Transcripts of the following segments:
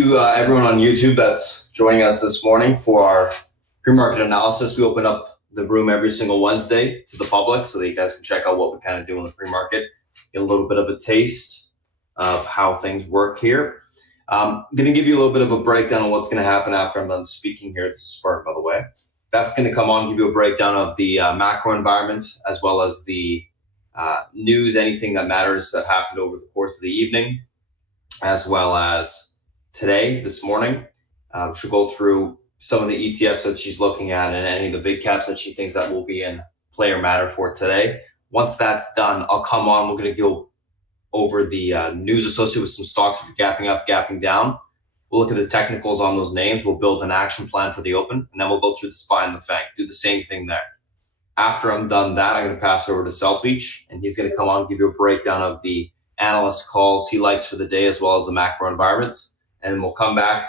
To everyone on YouTube that's joining us this morning for our pre-market analysis. We open up the room every single Wednesday to the public so that you guys can check out what we kind of do in the pre-market, get a little bit of a taste of how things work here. I'm going to give you a little bit of a breakdown on what's going to happen after I'm done speaking here. It's Spartan, by the way. That's going to come on, give you a breakdown of the macro environment, as well as the news, anything that matters that happened over the course of the evening, as well as today, this morning. She'll go through some of the ETFs that she's looking at and any of the big caps that she thinks that will be in play or matter for today. Once that's done, I'll come on. We're going to go over the news associated with some stocks that are gapping up, gapping down. We'll look at the technicals on those names. We'll build an action plan for the open, and then we'll go through the SPY and the FANG. Do the same thing there. After I'm done that, I'm going to pass over to South Beach, and he's going to come on and give you a breakdown of the analyst calls he likes for the day, as well as the macro environment. And then we'll come back,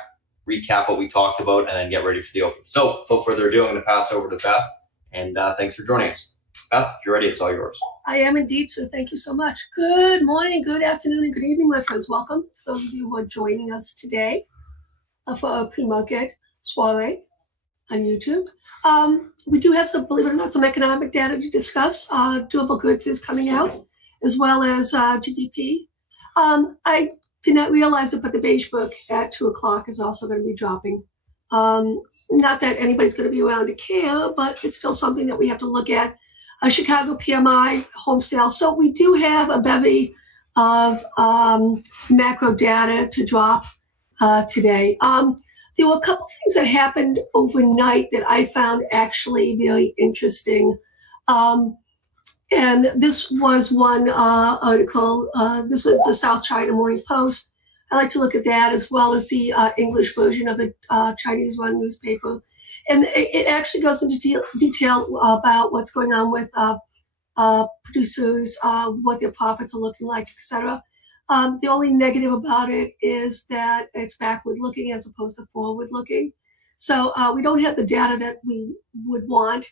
recap what we talked about, and then get ready for the open. So without further ado, I'm going to pass over to Beth, and thanks for joining us. Beth, if you're ready, it's all yours. I am indeed, so thank you so much. Good morning, good afternoon, and good evening, my friends. Welcome to those of you who are joining us today for our pre-market soiree on YouTube. We do have some, believe it or not, some economic data to discuss. Durable goods is coming out, as well as GDP. I did not realize it, but the beige book at 2 o'clock is also going to be dropping. Not that anybody's going to be around to care, but it's still something that we have to look at. Chicago PMI, home sales. So we do have a bevy of macro data to drop today. There were a couple things that happened overnight that I found actually very interesting. And this was one article. This was the South China Morning Post. I like to look at that as well as the English version of the Chinese run newspaper. And it actually goes into detail about what's going on with producers, what their profits are looking like, etc. The only negative about it is that it's backward looking as opposed to forward looking. So we don't have the data that we would want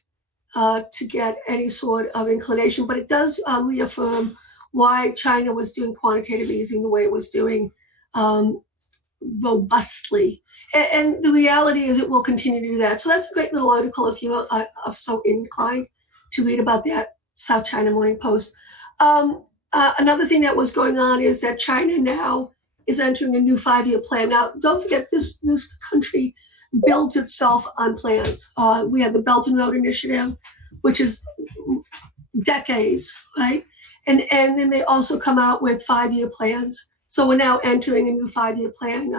to get any sort of inclination, but it does reaffirm why China was doing quantitative easing the way it was doing robustly. And the reality is it will continue to do that. So that's a great little article if you are so inclined to read about that, South China Morning Post. Another thing that was going on is that China now is entering a new 5-year plan. Now, don't forget, this country builds itself on plans. We have the Belt and Road Initiative, which is decades, right? And then they also come out with 5-year plans. So we're now entering a new 5-year plan.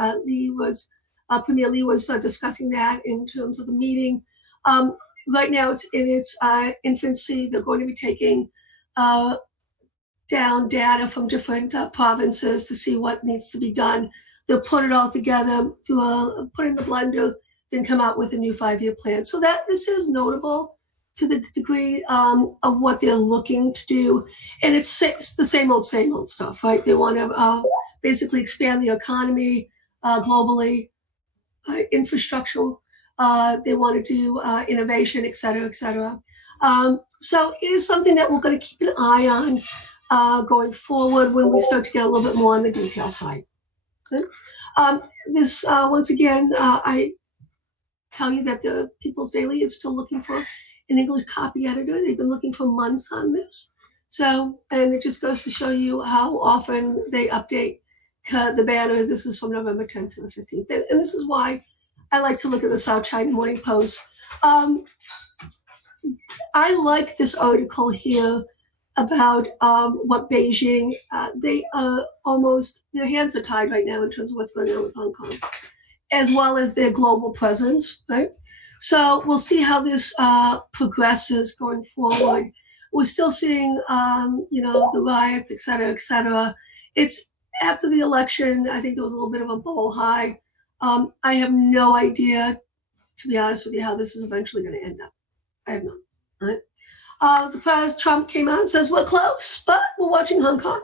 Premier Lee was discussing that in terms of the meeting. Right now it's in its infancy. They're going to be taking down data from different provinces to see what needs to be done. They'll put it all together, put it in the blender, then come out with a new 5-year plan. So that this is notable to the degree of what they're looking to do. And it's the same old stuff, right? They want to basically expand the economy globally, infrastructure. They want to do innovation, et cetera, et cetera. So it is something that we're going to keep an eye on going forward when we start to get a little bit more on the detail side. Okay? This, once again, I tell you that the People's Daily is still looking for an English copy editor. They've been looking for months on this. So, and it just goes to show you how often they update the banner. This is from November 10th to the 15th. And this is why I like to look at the South China Morning Post. I like this article here about what Beijing, they are almost, their hands are tied right now in terms of what's going on with Hong Kong, as well as their global presence, right? So we'll see how this progresses going forward. We're still seeing, the riots, et cetera, et cetera. It's after the election, I think there was a little bit of a bull high. I have no idea, to be honest with you, how this is eventually going to end up. I have none, right? The President Trump came out and says, we're close, but we're watching Hong Kong.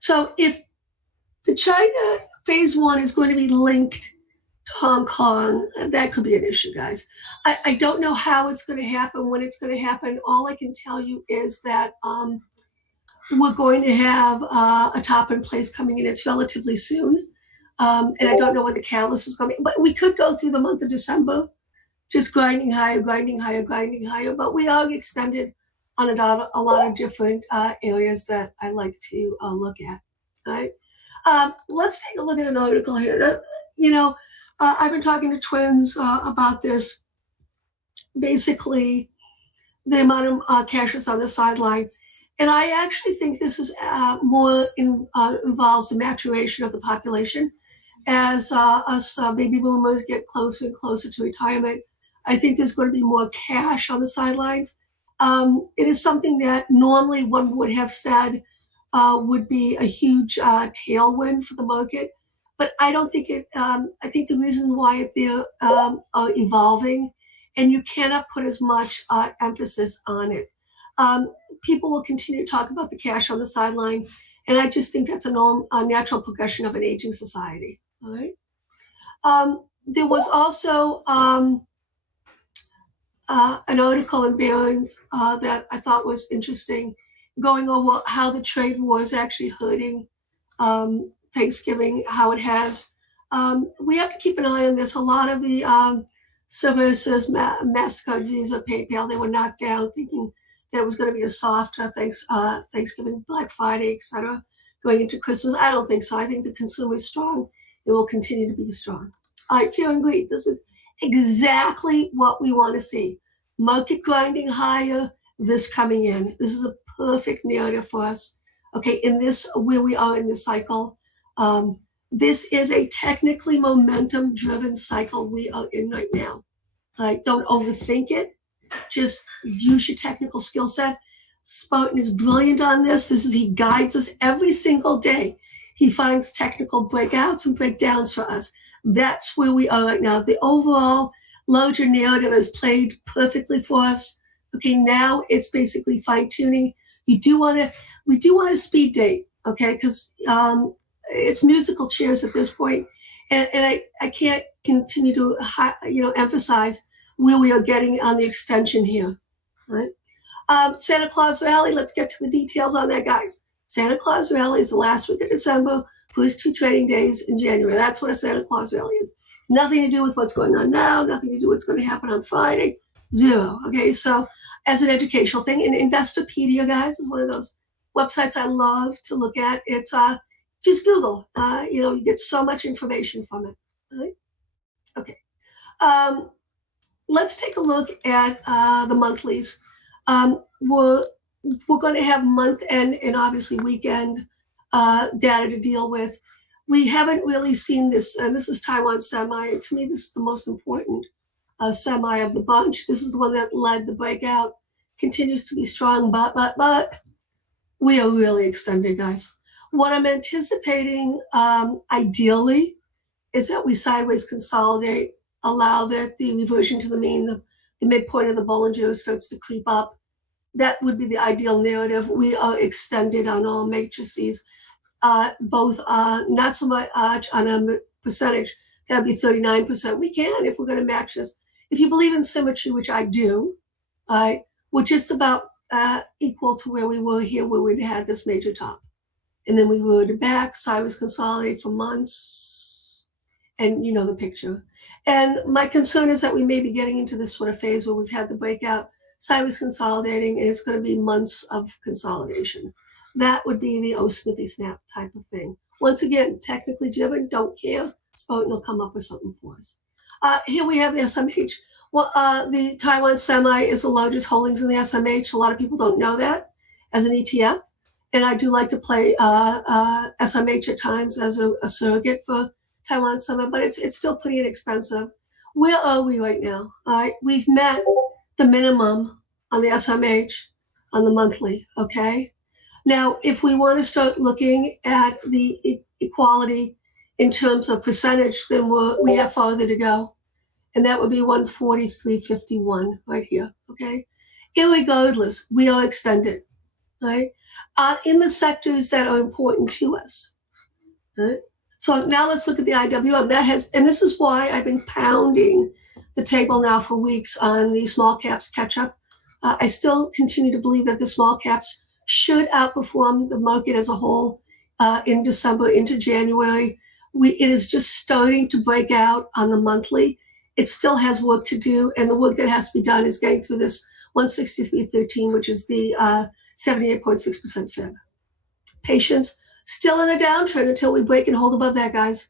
So if the China phase 1 is going to be linked to Hong Kong, that could be an issue, guys. I don't know how it's going to happen, when it's going to happen. All I can tell you is that we're going to have a top in place coming in. It's relatively soon. And I don't know what the catalyst is going to be, but we could go through the month of December just grinding higher, grinding higher, grinding higher. But we are extended on a lot of different areas that I like to look at. All right. Let's take a look at an article here. I've been talking to twins about this. Basically, the amount of cash is on the sideline. And I actually think this is involves the maturation of the population. As us baby boomers get closer and closer to retirement, I think there's going to be more cash on the sidelines. It is something that normally one would have said would be a huge tailwind for the market, but I don't think it. I think the reason why they're evolving, and you cannot put as much emphasis on it. People will continue to talk about the cash on the sideline, and I just think that's a natural progression of an aging society. All right. There was also an article in Barron's that I thought was interesting, going over how the trade war is actually hurting Thanksgiving, how it has. We have to keep an eye on this. A lot of the services, MasterCard, Visa, PayPal, they were knocked down thinking that it was going to be a soft Thanksgiving, Black Friday, etc., going into Christmas. I don't think so. I think the consumer is strong. It will continue to be strong. All right, fear and greed. This is exactly what we want to see. Market grinding higher, this coming in. This is a perfect narrative for us. Okay, in this, where we are in this cycle, this is a technically momentum-driven cycle we are in right now. Don't overthink it. Just use your technical skill set. Spartan is brilliant on this. He guides us every single day. He finds technical breakouts and breakdowns for us. That's where we are right now. The overall larger narrative is played perfectly for us. Okay, now it's basically fine tuning. We do want to speed date, okay, because it's musical chairs at this point, and I can't continue to emphasize where we are getting on the extension here. Right? Santa Claus Rally. Let's get to the details on that, guys. Santa Claus Rally is the last week of December, first 2 trading days in January. That's what a Santa Claus Rally is. Nothing to do with what's going on now, nothing to do with what's going to happen on Friday, zero. Okay, so as an educational thing, and Investopedia, guys, is one of those websites I love to look at. It's just Google. You get so much information from it. Right? Okay. Let's take a look at the monthlies. We're going to have month end and obviously weekend data to deal with. We haven't really seen this, and this is Taiwan Semi. To me, this is the most important semi of the bunch. This is the one that led the breakout, continues to be strong, but we are really extended, guys. What I'm anticipating, ideally, is that we sideways consolidate, allow that the reversion to the mean, the midpoint of the Bollinger starts to creep up. That would be the ideal narrative. We are extended on all matrices, both not so much on a percentage. That would be 39%. We can, if we're going to match this. If you believe in symmetry, which I do, we're just about equal to where we were here, where we had this major top. And then we were back, sideways consolidate for months, and you know the picture. And my concern is that we may be getting into this sort of phase where we've had the breakout, sideways consolidating, and it's going to be months of consolidation. That would be the snippy snap type of thing. Once again, technically driven, don't care. Spartan will come up with something for us. Here we have the SMH. Well, the Taiwan Semi is the largest holdings in the SMH. A lot of people don't know that as an ETF. And I do like to play SMH at times as a surrogate for Taiwan Semi, but it's still pretty inexpensive. Where are we right now? We've met the minimum on the SMH on the monthly, okay? Now, if we want to start looking at the equality in terms of percentage, then we have farther to go. And that would be 143.51 right here, okay? Irregardless, we are extended, right? In the sectors that are important to us, right? So now let's look at the IWM. And this is why I've been pounding the table now for weeks on the small caps catch up. I still continue to believe that the small caps should outperform the market as a whole in December into January. It is just starting to break out on the monthly. It still has work to do, and the work that has to be done is getting through this 163.13, which is the 78.6% fib. Patience, still in a downtrend until we break and hold above that, guys.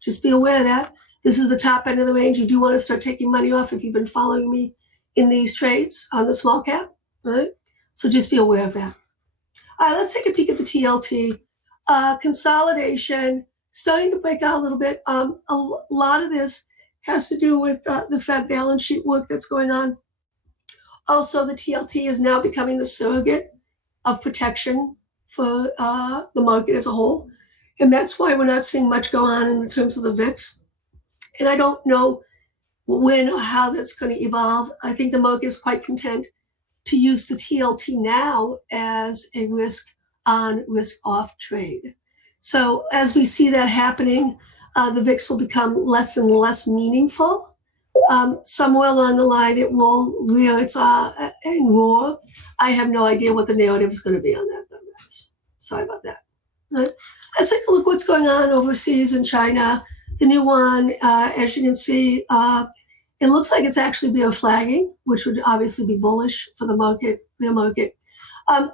Just be aware of that. This is the top end of the range. You do want to start taking money off if you've been following me in these trades on the small cap, right? So just be aware of that. All right, let's take a peek at the TLT. Consolidation, starting to break out a little bit. A lot of this has to do with the Fed balance sheet work that's going on. Also, the TLT is now becoming the surrogate of protection for the market as a whole. And that's why we're not seeing much go on in terms of the VIX. And I don't know when or how that's going to evolve. I think the market is quite content to use the TLT now as a risk on, risk off trade. So as we see that happening, the VIX will become less and less meaningful. Somewhere along the line, it will rear its and roar. I have no idea what the narrative is going to be on that, guys. Sorry about that. Let's take a look what's going on overseas in China. The new one, as you can see, it looks like it's actually bear flagging, which would obviously be bullish for the market, their market.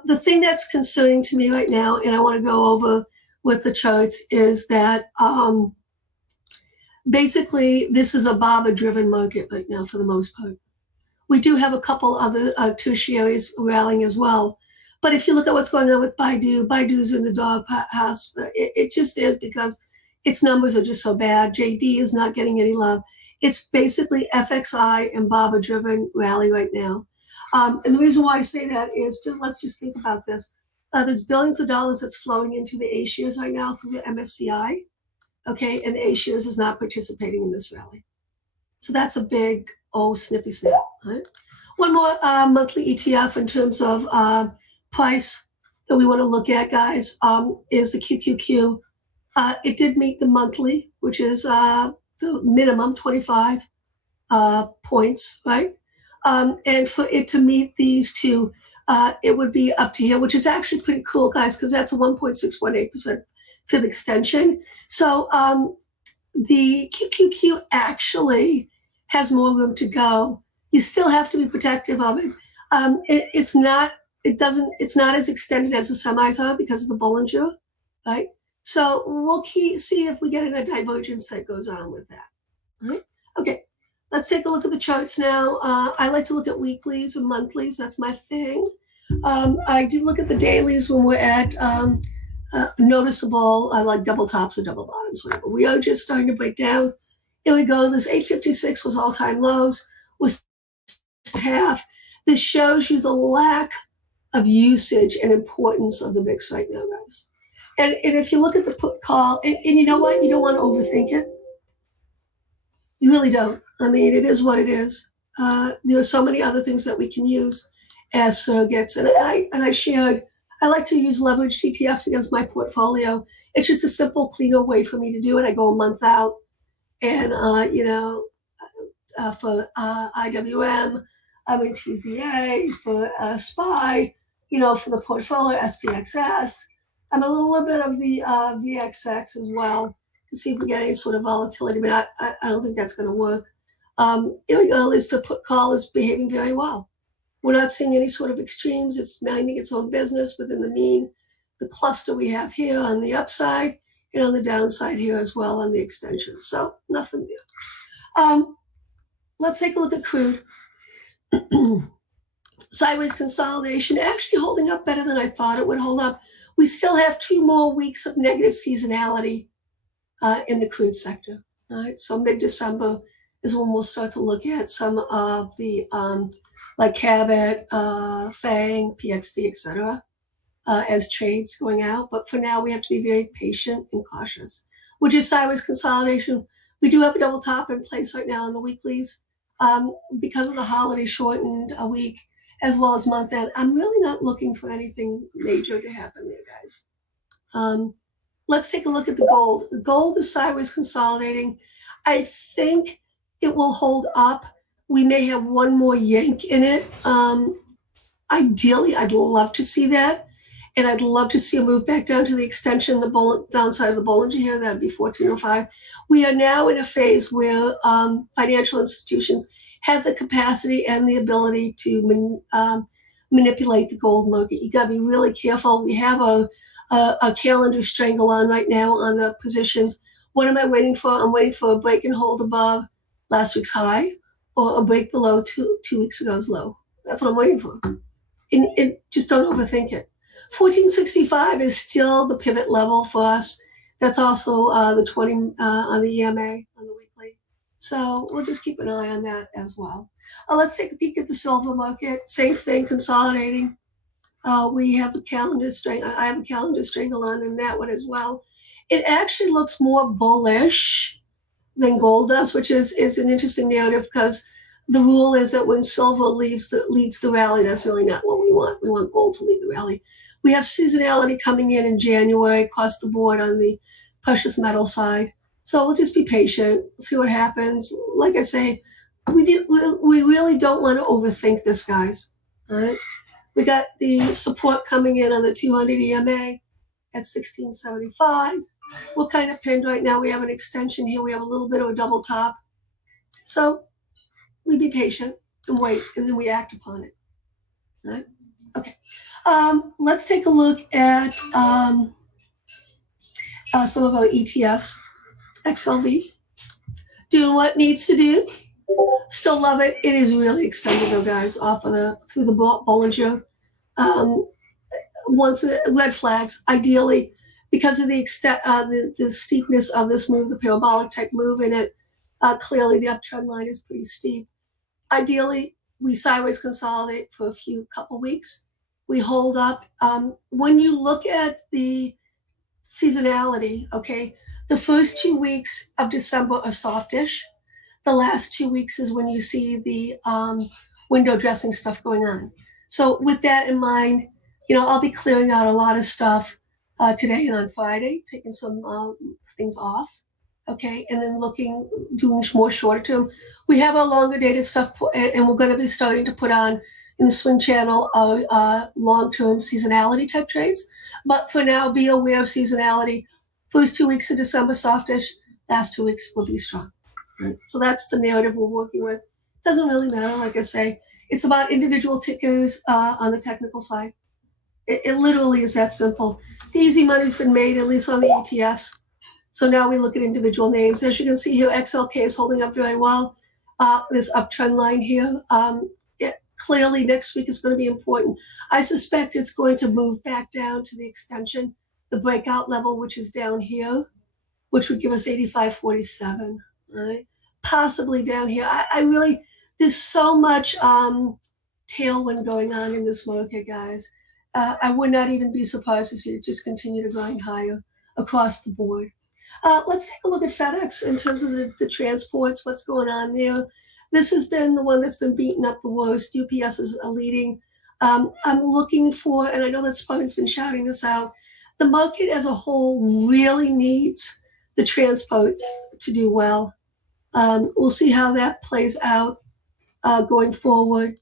The thing that's concerning to me right now, and I want to go over with the charts, is that basically this is a BABA-driven market right now for the most part. We do have a couple other tertiaries rallying as well. But if you look at what's going on with Baidu, Baidu's in the doghouse. It just is because its numbers are just so bad. JD is not getting any love. It's basically FXI and BABA-driven rally right now. And the reason why I say that is let's just think about this. There's billions of dollars that's flowing into the A-shares right now through the MSCI, okay? And the A-shares is not participating in this rally. So that's a big, snippy snap, right? One more monthly ETF in terms of price that we want to look at, guys, is the QQQ. It did meet the monthly, which is the minimum 25 points, right? And for it to meet these two, it would be up to here, which is actually pretty cool, guys, because that's a 1.618% fib extension. So the QQQ actually has more room to go. You still have to be protective of it. It's not as extended as the semis are because of the Bollinger, right? So we'll see if we get a divergence that goes on with that. Right? Okay, let's take a look at the charts now. I like to look at weeklies and monthlies. That's my thing. I do look at the dailies when we're at noticeable, I like double tops or double bottoms, whatever. We are just starting to break down. Here we go. This 856 was all-time lows, was half. This shows you the lack of usage and importance of the VIX right now, guys. And if you look at the put call, and you know what? You don't want to overthink it. You really don't. I mean, it is what it is. There are so many other things that we can use as surrogates. And I like to use leveraged ETFs against my portfolio. It's just a simple, cleaner way for me to do it. I go a month out. And, for IWM, I'm in TZA, for SPY, for the portfolio, SPXS. I'm a little bit of the VXX as well to see if we get any sort of volatility, but I don't think that's going to work. Here we go. The put call is behaving very well. We're not seeing any sort of extremes. It's minding its own business within the mean. The cluster we have here on the upside and on the downside here as well on the extension. So nothing new. Let's take a look at crude. Sideways consolidation, actually holding up better than I thought it would hold up. We still have 2 more weeks of negative seasonality in the crude sector. All right, so mid-December is when we'll start to look at some of the like Cabot, Fang, PXD, etc. As trades going out. But for now, we have to be very patient and cautious. Which is sideways consolidation. We do have a double top in place right now on the weeklies because of the holiday shortened a week as well as month end. I'm really not looking for anything major to happen there, guys. Let's take a look at the gold. The gold is sideways consolidating. I think it will hold up. We may have one more yank in it. Ideally, I'd love to see that. And I'd love to see a move back down to the extension, the downside of the Bollinger here. That'd be 1405. We are now in a phase where financial institutions have the capacity and the ability to manipulate the gold market. You got to be really careful. We have a calendar strangle on right now on the positions. What am I waiting for? I'm waiting for a break and hold above last week's high or a break below two weeks ago's low. That's what I'm waiting for. And just don't overthink it. 1465 is still the pivot level for us. That's also the 20 on the EMA on the weekly. So we'll just keep an eye on that as well. Let's take a peek at the silver market. Same thing, consolidating. We have the calendar strangle. I have a calendar strangle on in that one as well. It actually looks more bullish than gold does, which is an interesting narrative because the rule is that when silver leads the rally, that's really not what we want. We want gold to lead the rally. We have seasonality coming in January across the board on the precious metal side. So we'll just be patient, see what happens. Like I say, we really don't want to overthink this, guys. All right. We got the support coming in on the 200 EMA at 1675. We're kind of pinned right now. We have an extension here. We have a little bit of a double top. So we be patient and wait, and then we act upon it. All right? Okay. Let's take a look at some of our ETFs. XLV. Doing what needs to do. Still love it. It is really extended though, guys, off of through the Bollinger. Once red flags, ideally, because of the steepness of this move, the parabolic type move in it, clearly the uptrend line is pretty steep. Ideally, we sideways consolidate for a couple weeks. We hold up. When you look at the seasonality, okay, the first 2 weeks of December are softish. The last 2 weeks is when you see the window dressing stuff going on. So with that in mind, I'll be clearing out a lot of stuff today and on Friday, taking some things off, okay, and then doing more shorter term. We have our longer dated stuff, and we're going to be starting to put on in the swing channel long-term seasonality type trades. But for now, be aware of seasonality. First 2 weeks of December, softish. Last 2 weeks will be strong. Right. So that's the narrative we're working with. Doesn't really matter, like I say. It's about individual tickers on the technical side. It literally is that simple. The easy money's been made, at least on the ETFs. So now we look at individual names. As you can see here, XLK is holding up very well. This uptrend line here. Clearly, next week is going to be important. I suspect it's going to move back down to the extension, the breakout level, which is down here, which would give us 85.47. Right? Possibly down here. I really, there's so much tailwind going on in this market, guys. I would not even be surprised to see it just continue to grind higher across the board. Let's take a look at FedEx in terms of the transports, what's going on there. This has been the one that's been beaten up the worst. UPS is leading. I'm looking for, and I know that Spartan's been shouting this out, the market as a whole really needs the transports to do well. We'll see how that plays out going forward.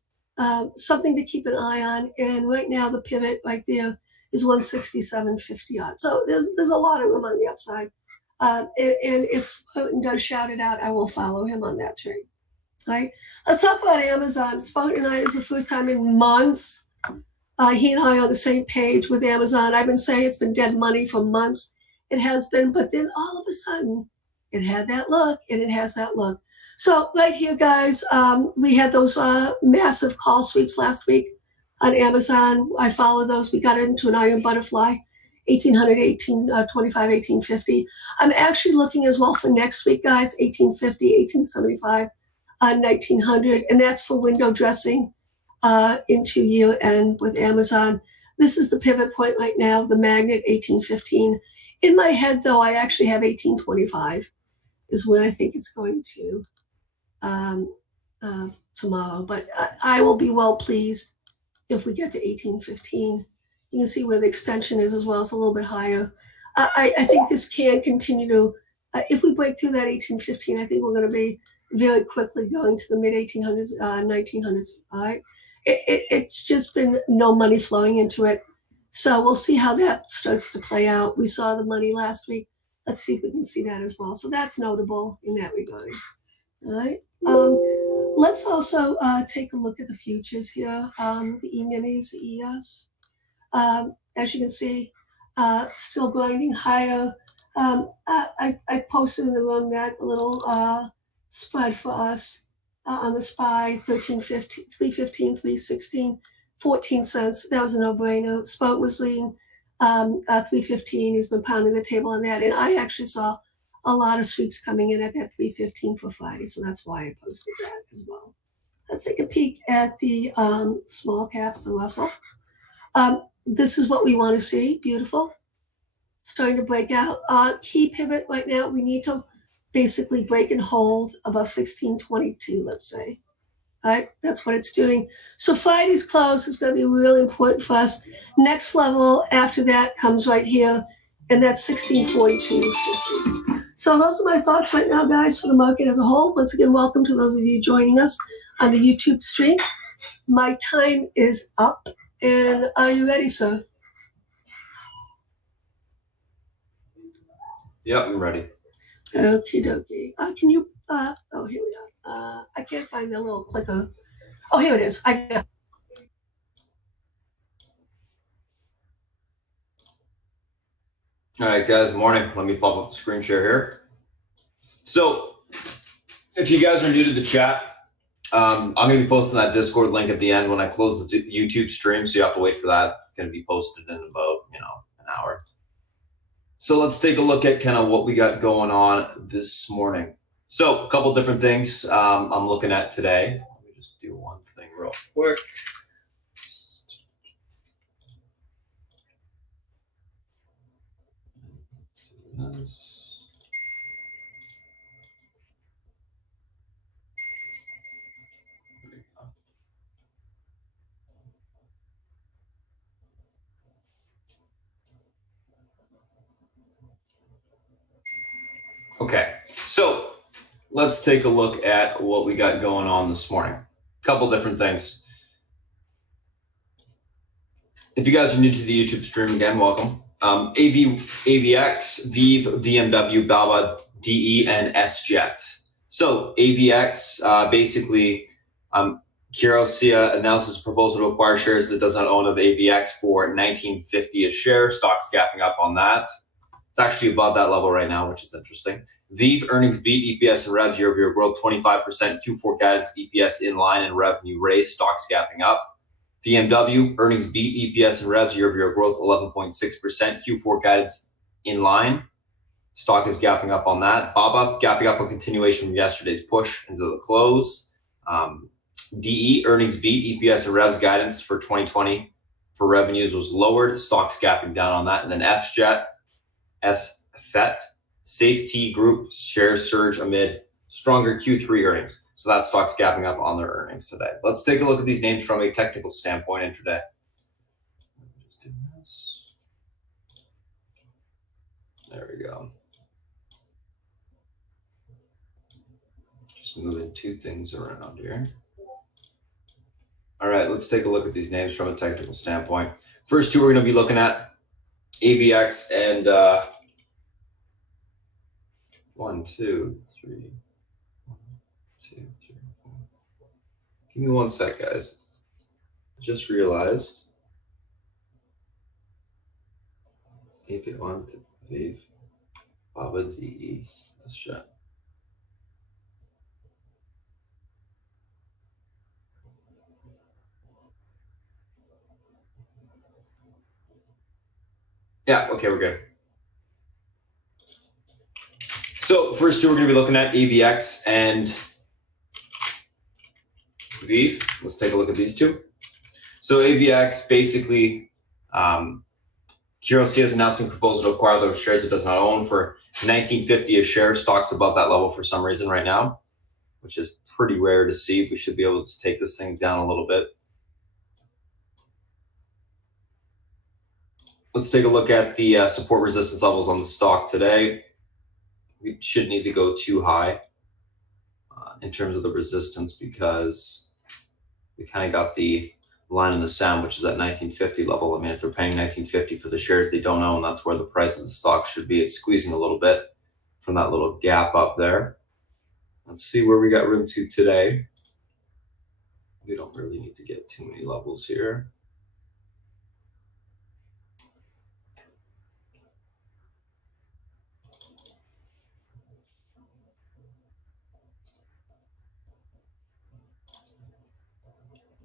Something to keep an eye on. And right now, the pivot right there is 167.50 odd. So there's a lot of room on the upside. And if Spartan does shout it out, I will follow him on that trade. Right? Let's talk about Amazon. Spartan and I, is the first time in months. He and I are on the same page with Amazon. I've been saying it's been dead money for months. It has been, but then all of a sudden, it had that look, and it has that look. So right here, guys, we had those massive call sweeps last week on Amazon. I followed those. We got into an iron butterfly, 1800, 1825, 1850. I'm actually looking as well for next week, guys, 1850, 1875, 1900, and that's for window dressing into year end with Amazon. This is the pivot point right now, the magnet 1815. In my head, though, I actually have 1825 is where I think it's going to tomorrow. But I will be well pleased if we get to 1815. You can see where the extension is as well. It's a little bit higher. I think this can continue to, if we break through that 1815, I think we're going to be very quickly going to the mid-1800s, 1900s. All right. It's just been no money flowing into it So we'll see how that starts to play out. We saw the money last week. Let's see if we can see that as well. So that's notable in that regard. All right. Let's also take a look at the futures here. The E-minis, the ES. As you can see, still grinding higher. I posted in the room that little spread for us on the SPY, 13.15, 3.15, 3.16, 14 cents. That was a no-brainer. Spot was leading 3.15. He's been pounding the table on that. And I actually saw a lot of sweeps coming in at that 3.15 for Friday. So that's why I posted that as well. Let's take a peek at the small caps, the Russell. This is what we want to see. Beautiful. Starting to break out. Key pivot right now. We need to basically break and hold above 1622, let's say. All right, that's what it's doing. So Friday's close is going to be really important for us. Next level after that comes right here, and that's 1642.50. So those are my thoughts right now, guys, for the market as a whole. Once again, welcome to those of you joining us on the YouTube stream. My time is up. And are you ready, sir? Yep, I'm ready. Okie dokie. Can you, oh, here we are. I can't find the little clicker. Oh, here it is. I got it. All right, guys, morning. Let me pop up the screen share here. So if you guys are new to the chat, I'm going to be posting that Discord link at the end when I close the YouTube stream, so you have to wait for that. It's going to be posted in about, an hour. So let's take a look at kind of what we got going on this morning. So a couple different things I'm looking at today. Let me just do one thing real quick. Okay, so let's take a look at what we got going on this morning. A couple different things. If you guys are new to the YouTube stream, again, welcome. AVX, VIV, VMW, BABA, DE, and SJET. So AVX, basically, Kirosia announces a proposal to acquire shares that does not own of AVX for $19.50 a share. Stock's gapping up on that. It's actually above that level right now, which is interesting. VIV earnings beat, EPS and revs year-over-year growth 25%, Q4 guidance, EPS in line, and revenue raised. Stock's gapping up. VMW earnings beat, EPS and revs year-over-year growth 11.6%, Q4 guidance in line. Stock is gapping up on that. BABA gapping up a continuation from yesterday's push into the close. DE earnings beat, EPS and revs guidance for 2020 for revenues was lowered. Stock's gapping down on that. And then SFET, Safety Group shares surge amid stronger Q3 earnings. So that stock's gapping up on their earnings today. Let's take a look at these names from a technical standpoint intraday. Just do this. There we go. Just moving two things around here. All right, let's take a look at these names from a technical standpoint. First two we're going to be looking at AVX and 1, 2, 3. 1, 2, 3, 4. Give me one sec, guys. Just realized. AV1 to VIV, BABA, DE. Let's check. Yeah, okay, we're good. So first two we're going to be looking at AVX and VIV. Let's take a look at these two. So AVX, basically, Kirosia is announcing a proposal to acquire those shares it does not own for $19.50 a share. Stock's above that level for some reason right now, which is pretty rare to see. We should be able to take this thing down a little bit. Let's take a look at the support resistance levels on the stock today. We shouldn't need to go too high in terms of the resistance because we kind of got the line in the sand, which is at 1950 level. I mean, if they're paying 1950 for the shares they don't own, that's where the price of the stock should be. It's squeezing a little bit from that little gap up there. Let's see where we got room to today. We don't really need to get too many levels here.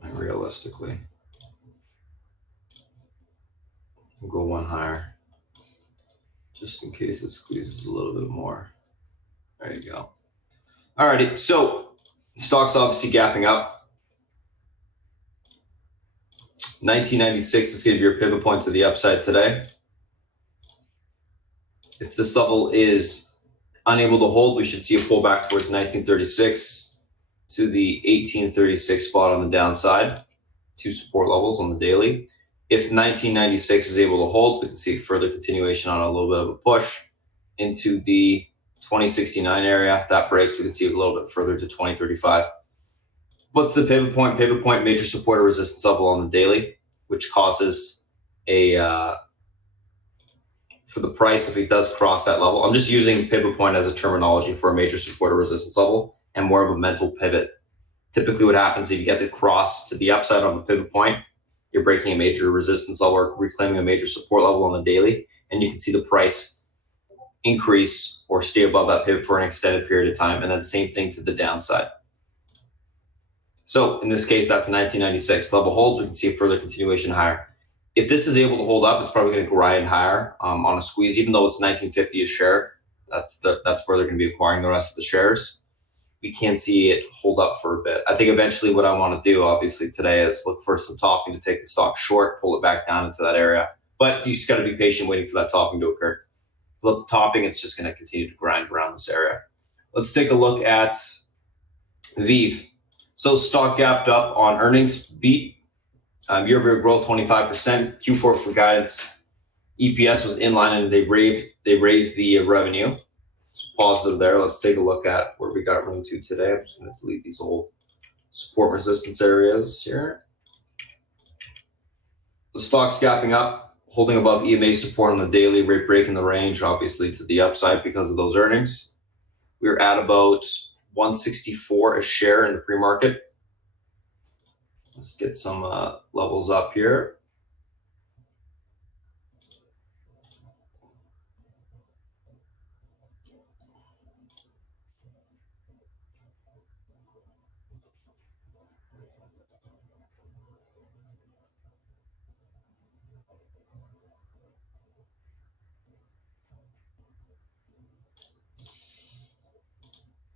And realistically, we'll go one higher, just in case it squeezes a little bit more. There you go. Alrighty, so stock's obviously gapping up. 1996 is going to be your pivot point to the upside today. If this level is unable to hold, we should see a pullback towards 1936 to the 1836 spot on the downside. Two support levels on the daily. If 1996 is able to hold, we can see further continuation on a little bit of a push into the 2069 area. If that breaks, we can see a little bit further to 2035. What's the pivot point? Pivot point, major support or resistance level on the daily, which causes a for the price if it does cross that level. I'm just using pivot point as a terminology for a major support or resistance level and more of a mental pivot. Typically what happens if you get the cross to the upside on the pivot point, you're breaking a major resistance level or reclaiming a major support level on the daily, and you can see the price increase or stay above that pivot for an extended period of time, and then same thing to the downside. So in this case, that's 1996. Level holds, we can see a further continuation higher. If this is able to hold up, it's probably going to grind higher on a squeeze, even though it's 1950 a share. That's where they're going to be acquiring the rest of the shares. We can't see it hold up for a bit. I think eventually what I want to do, obviously, today is look for some topping to take the stock short, pull it back down into that area. But you just got to be patient waiting for that topping to occur. Without the topping, it's just going to continue to grind around this area. Let's take a look at ViV. So stock gapped up on earnings beat. Year-over-year growth 25%. Q4 for guidance. EPS was in line and they raised the revenue. So positive there. Let's take a look at where we got room to today. I'm just going to delete these old support resistance areas here. The stock's gapping up, holding above EMA support on the daily, rate breaking the range, obviously to the upside because of those earnings. We're at about 164 a share in the pre-market. Let's get some levels up here.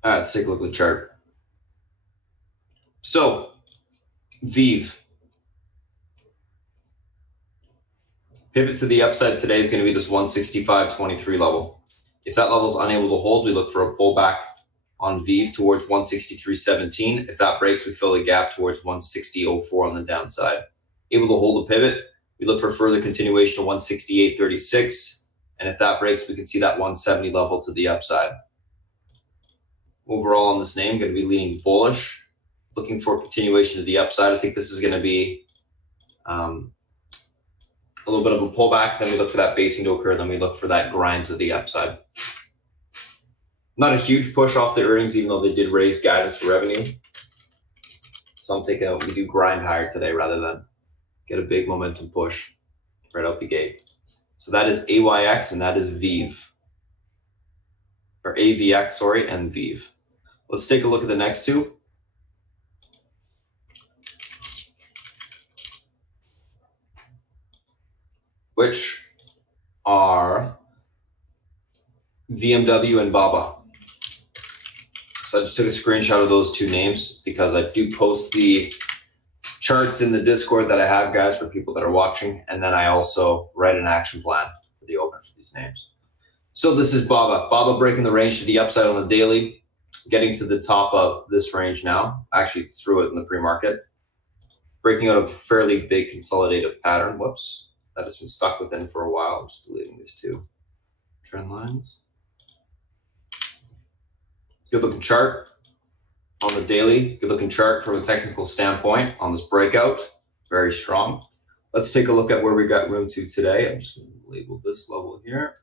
All right, let's take a look at the chart. So, ViV. Pivot to the upside today is going to be this 165.23 level. If that level is unable to hold, we look for a pullback on ViV towards 163.17. If that breaks, we fill a gap towards 160.04 on the downside. Able to hold a pivot, we look for further continuation of 168.36. And if that breaks, we can see that 170 level to the upside. Overall on this name, going to be leaning bullish, looking for continuation to the upside. I think this is going to be a little bit of a pullback. Then we look for that basing to occur. Then we look for that grind to the upside. Not a huge push off the earnings, even though they did raise guidance for revenue. So I'm thinking we do grind higher today rather than get a big momentum push right out the gate. So that is AYX and that is ViV. Or AVX, sorry, and ViV. Let's take a look at the next two. Which are VMW and BABA. So I just took a screenshot of those two names because I do post the charts in the Discord that I have, guys, for people that are watching. And then I also write an action plan for the open for these names. So this is BABA. BABA breaking the range to the upside on the daily, getting to the top of this range now. Actually, it's through it in the pre-market. Breaking out of a fairly big consolidative pattern. Whoops. That has been stuck within for a while. I'm just deleting these two trend lines. Good looking chart on the daily. Good looking chart from a technical standpoint on this breakout. very strong. Let's take a look at where we got room to today. I'm just going to label this level here.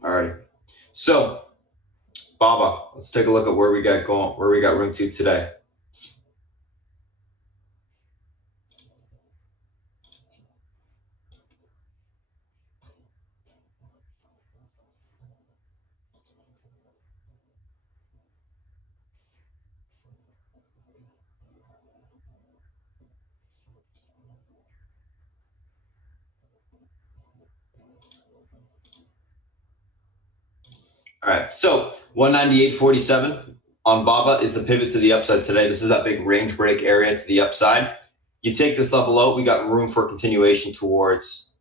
Alrighty. So, Baba, let's take a look at where we got room to today. All right, so 198.47 on Baba is the pivot to the upside today. This is that big range break area to the upside. You take this level out, we got room for continuation towards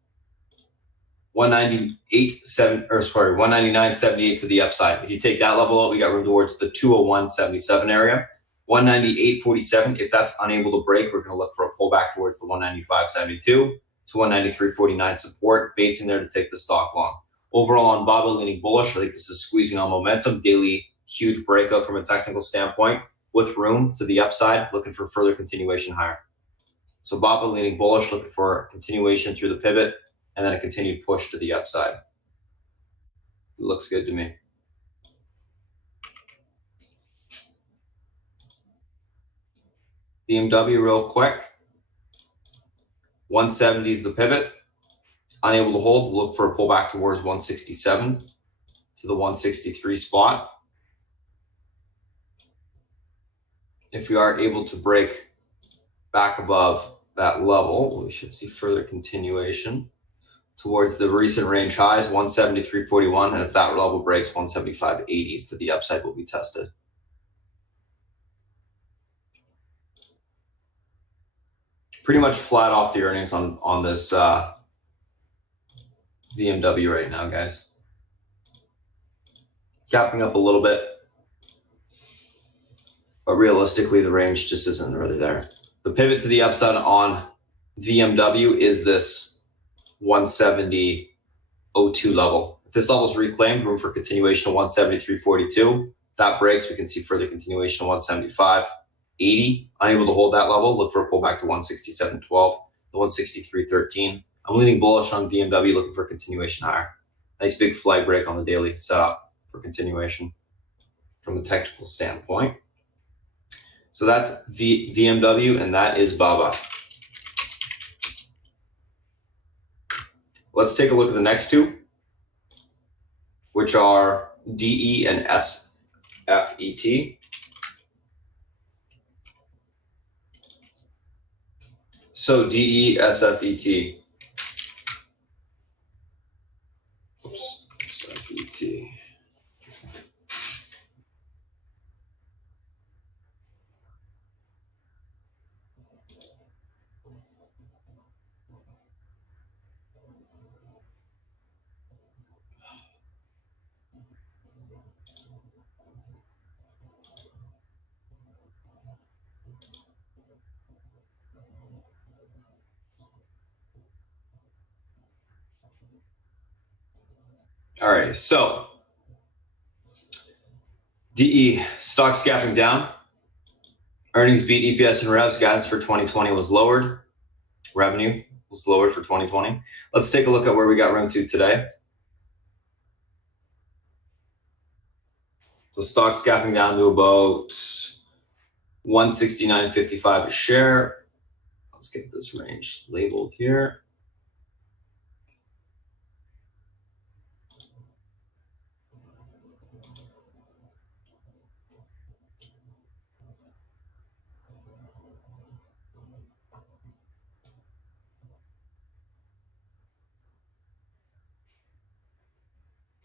199.78 to the upside. If you take that level out, we got room towards the 201.77 area. 198.47, if that's unable to break, we're going to look for a pullback towards the 195.72 to 193.49 support, basing there to take the stock long. Overall on Baba, leaning bullish. I think this is squeezing on momentum. Daily huge breakout from a technical standpoint with room to the upside, looking for further continuation higher. So Baba leaning bullish, looking for a continuation through the pivot and then a continued push to the upside. It looks good to me. BMW real quick. 170 is the pivot. Unable to hold, look for a pullback towards 167 to the 163 spot. If we are able to break back above that level, we should see further continuation towards the recent range highs, 173.41, and if that level breaks, 175.80s to the upside will be tested. Pretty much flat off the earnings on this BMW right now, guys. Gapping up a little bit, but realistically, the range just isn't really there. The pivot to the upside on BMW is this 170.02 level. If this level is reclaimed, room for continuation of 173.42. If that breaks, we can see further continuation of 175.80. Unable to hold that level, look for a pullback to 167.12, to 163.13. I'm leaning bullish on BMW, looking for continuation higher. Nice big flag break on the daily setup for continuation from a technical standpoint. So that's BMW, and that is Baba. Let's take a look at the next two, which are DE and SFET. So DE, SFET. Oops, SFET. All right, so DE, stocks gapping down. Earnings beat EPS and revs. Guidance for 2020 was lowered. Revenue was lowered for 2020. Let's take a look at where we got room to today. So stocks gapping down to about 169.55 a share. Let's get this range labeled here.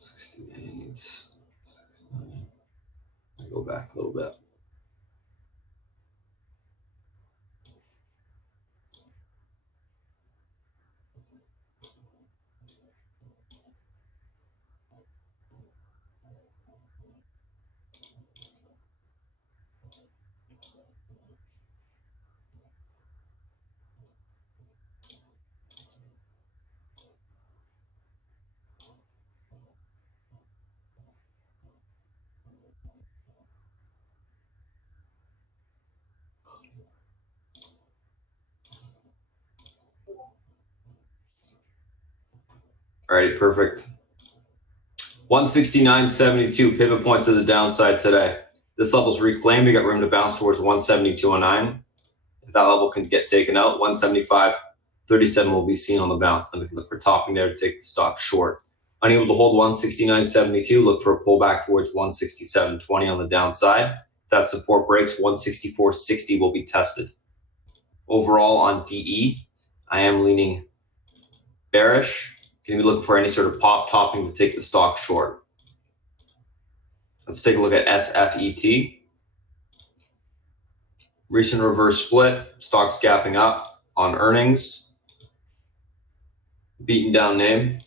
68. Go back a little bit. All right, perfect. 169.72, pivot point to the downside today. This level's reclaimed. We got room to bounce towards 172.09. If that level can get taken out, 175.37 will be seen on the bounce. Then we can look for topping there to take the stock short. Unable to hold 169.72, look for a pullback towards 167.20 on the downside. If that support breaks, 164.60 will be tested. Overall on DE, I am leaning bearish. Can be looking for any sort of pop topping to take the stock short. Let's take a look at SFET. Recent reverse split, stocks gapping up on earnings. Beaten down name.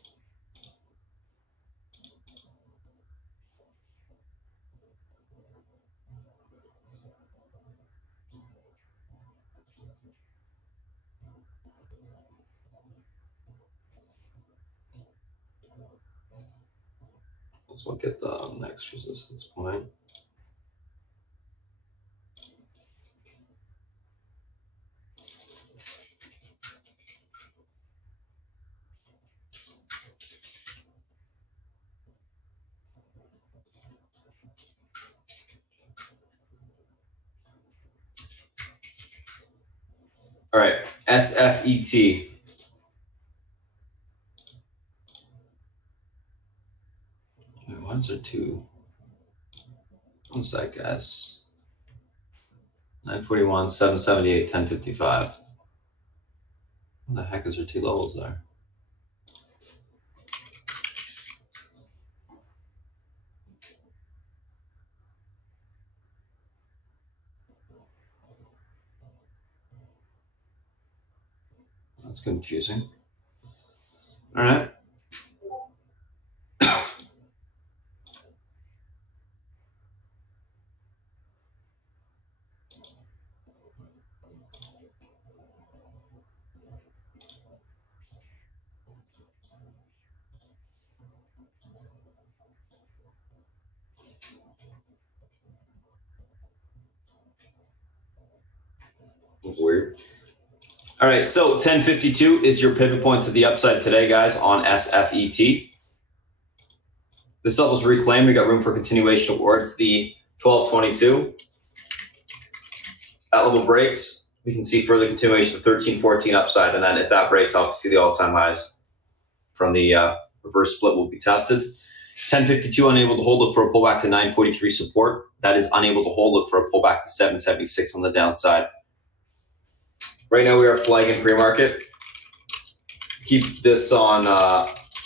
Let's look at the next resistance point. All right, SFET. Why is there two? One sec, guys. 941, 778, 1055. What the heck is there two levels there? That's confusing. All right. Weird. All right, so 1052 is your pivot point to the upside today, guys, on SFET. This level's reclaimed. We got room for continuation towards the 1222. That level breaks, we can see further continuation of 1314 upside, and then if that breaks, obviously the all-time highs from the reverse split will be tested. 1052 unable to hold, look for a pullback to 943 support. That is unable to hold, look for a pullback to 776 on the downside. Right now we are flagging pre-market. Keep this on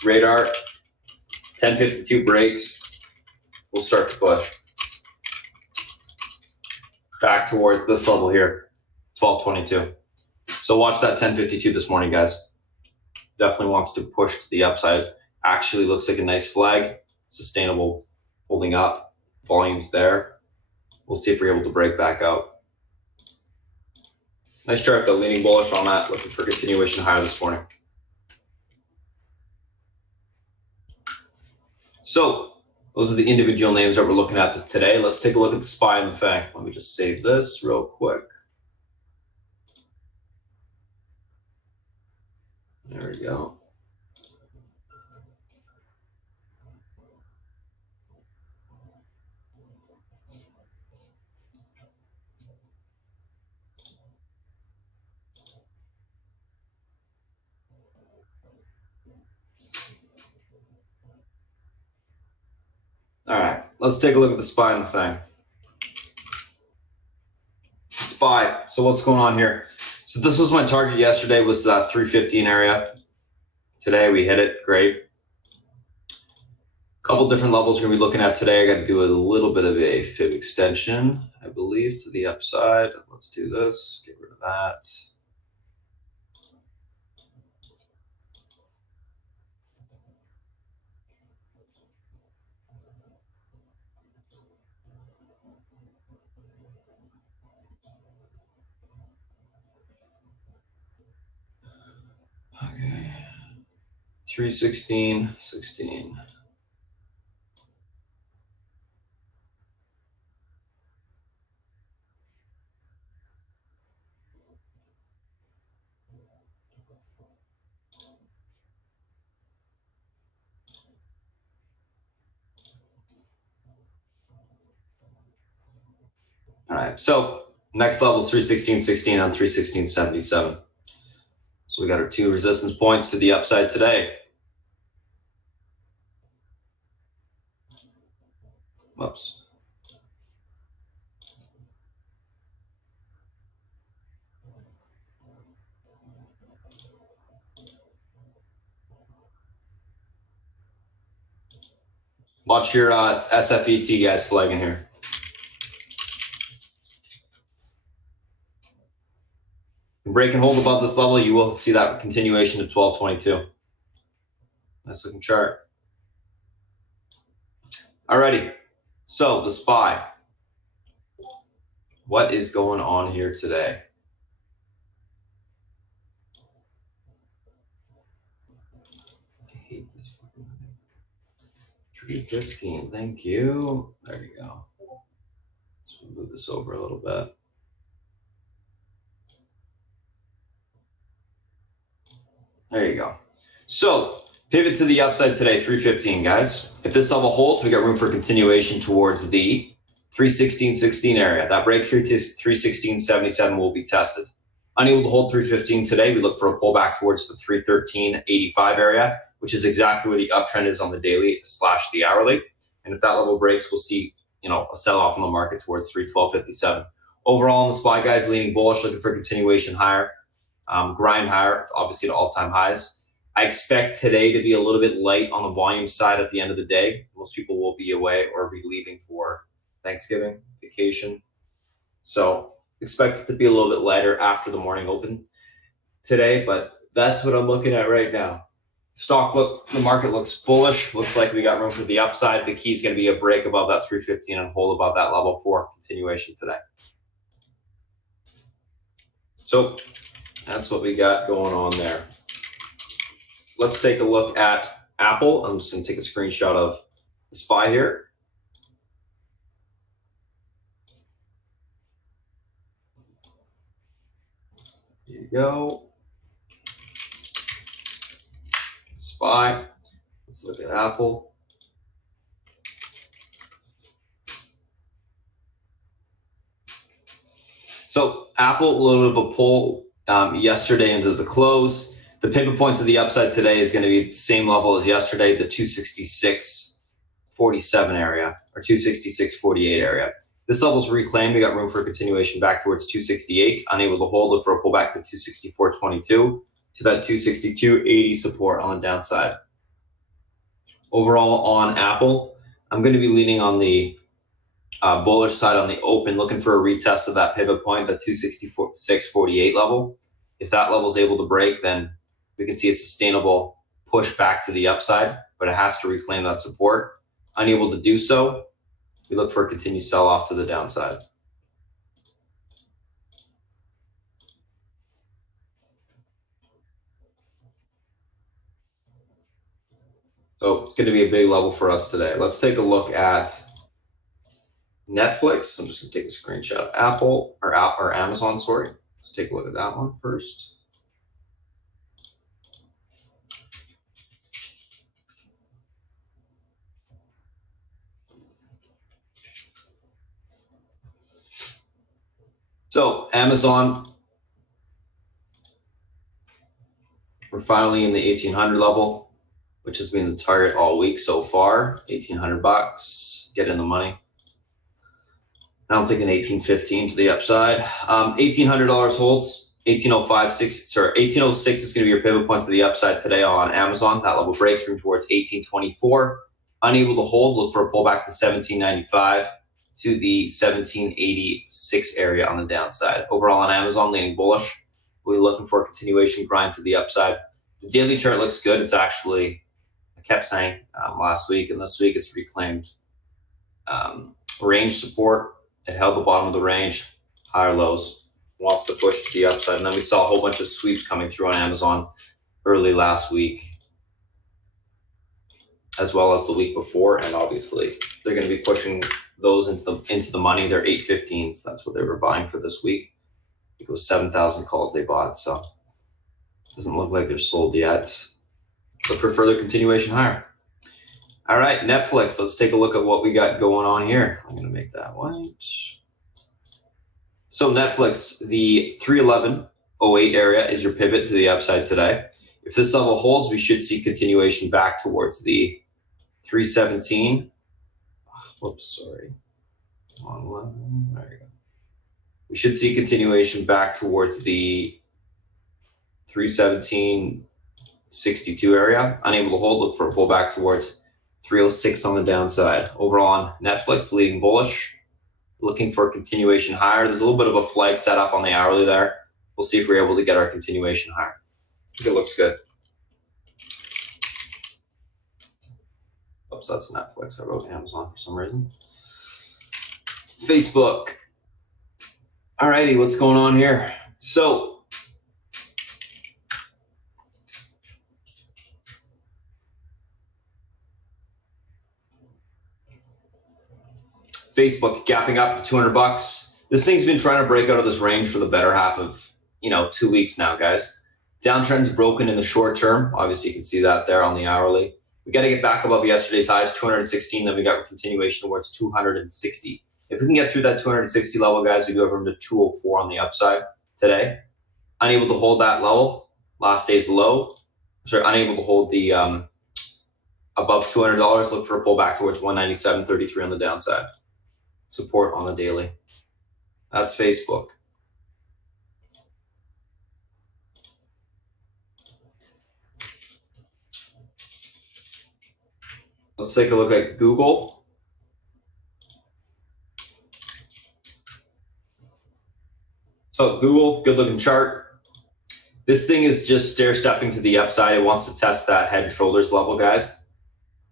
radar. 1052 breaks, we'll start to push back towards this level here, 1222. So watch that 1052 this morning, guys. Definitely wants to push to the upside. Actually looks like a nice flag, sustainable, holding up, volumes there. We'll see if we're able to break back out. Nice chart though, leaning bullish on that, looking for continuation higher this morning. So those are the individual names that we're looking at today. Let's take a look at the SPY and the FANG. Let me just save this real quick. There we go. All right, let's take a look at the SPY and the FANG. SPY, so what's going on here? So this was my target yesterday, was that 315 area. Today we hit it, great. Couple different levels we're going to be looking at today. I got to do a little bit of a fib extension, I believe, to the upside. Let's do this. Get rid of that. Okay. 316, 16. All right, so next level is 316.16 on 316.77. So we got our two resistance points to the upside today. Whoops. Watch your SFET guys flagging here. Break and hold above this level, you will see that continuation to 1222. Nice looking chart. Alrighty, so the SPY. What is going on here today? I hate this fucking thing. 315, thank you. There you go. Let's move this over a little bit. There you go. So pivot to the upside today, 315, guys. If this level holds, we got room for continuation towards the 316.16 area. That break through to 316.77 will be tested. Unable to hold 315 today, we look for a pullback towards the 313.85 area, which is exactly where the uptrend is on the daily / the hourly. And if that level breaks, we'll see, a sell off in the market towards 312.57. Overall, on the SPY, guys, leaning bullish, looking for continuation higher. Grind higher, obviously to all-time highs. I expect today to be a little bit light on the volume side at the end of the day. Most people will be away or be leaving for Thanksgiving, vacation. So expect it to be a little bit lighter after the morning open today, but that's what I'm looking at right now. The market looks bullish. Looks like we got room for the upside. The key is going to be a break above that 315 and hold above that level for continuation today. So that's what we got going on there. Let's take a look at Apple. I'm just going to take a screenshot of the SPY here. Here you go. SPY. Let's look at Apple. So Apple, a little bit of a pull yesterday into the close. The pivot point to the upside today is going to be the same level as yesterday, the 266.47 area or 266.48 area. This level's reclaimed. We got room for a continuation back towards 268. Unable to hold, look for a pullback to 264.22 to that 262.80 support on the downside. Overall on Apple, I'm going to be leaning on the bullish side on the open, looking for a retest of that pivot point, the 266.48 level. If that level is able to break, then we can see a sustainable push back to the upside, but it has to reclaim that support. Unable to do so, we look for a continued sell-off to the downside. So it's going to be a big level for us today. Let's take a look at Netflix. I'm just going to take a screenshot of Apple or Amazon, sorry. Let's take a look at that one first. So Amazon, we're finally in the 1800 level, which has been the target all week so far. 1800 bucks, get in the money. Now I'm thinking 1815 to the upside. $1,800 holds. 1806 is going to be your pivot point to the upside today on Amazon. That level breaks room towards 1824. Unable to hold, look for a pullback to 1795 to the 1786 area on the downside. Overall on Amazon, leaning bullish. We're looking for a continuation grind to the upside. The daily chart looks good. It's actually, I kept saying last week and this week, it's reclaimed range support. It held the bottom of the range, higher lows, wants to push to the upside. And then we saw a whole bunch of sweeps coming through on Amazon early last week, as well as the week before. And obviously they're going to be pushing those into the money. They're 815s. That's what they were buying for this week. It was 7,000 calls they bought. So it doesn't look like they're sold yet. Look for further continuation higher. All right, Netflix. Let's take a look at what we got going on here. I'm going to make that white. So Netflix, the 311.08 area is your pivot to the upside today. If this level holds, we should see continuation back towards the 317. Whoops, sorry. Wrong one. There we go. We should see continuation back towards the 317.62 area. Unable to hold, look for a pullback towards 306 on the downside. Overall on Netflix, leading bullish, looking for a continuation higher. There's a little bit of a flag set up on the hourly there. We'll see if we're able to get our continuation higher. I think it looks good. Oops, that's Netflix. I wrote Amazon for some reason. Facebook. All righty, what's going on here? So Facebook gapping up to 200 bucks. This thing's been trying to break out of this range for the better half of, 2 weeks now, guys. Downtrend's broken in the short term. Obviously, you can see that there on the hourly. We got to get back above yesterday's highs, 216. Then we got continuation towards 260. If we can get through that 260 level, guys, we go over to 204 on the upside today. Unable to hold that level, last day's low. Sorry, unable to hold the above $200. Look for a pullback towards 197.33 on the downside. Support on the daily. That's Facebook. Let's take a look at Google. So Google, good looking chart. This thing is just stair stepping to the upside. It wants to test that head and shoulders level, guys,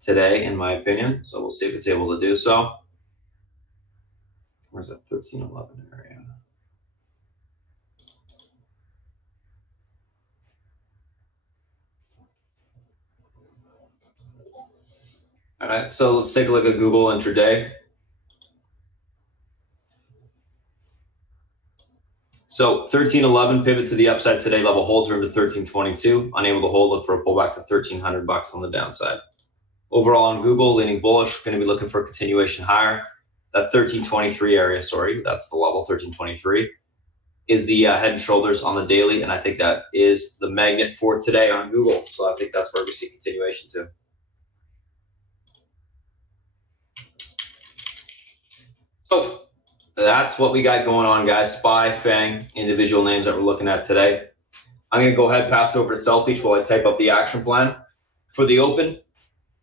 today, in my opinion. So we'll see if it's able to do so. Where's that 1311 area? All right, so let's take a look at Google intraday. So 1311 pivot to the upside today, level holds room to 1322. Unable to hold, look for a pullback to 1,300 bucks on the downside. Overall on Google, leaning bullish, going to be looking for a continuation higher. That 1323 area, sorry, that's the level, 1323, is the head and shoulders on the daily, and I think that is the magnet for today on Google. So I think that's where we see continuation too. So that's what we got going on, guys. SPY, FANG, individual names that we're looking at today. I'm going to go ahead, pass it over to South Beach while I type up the action plan for the open.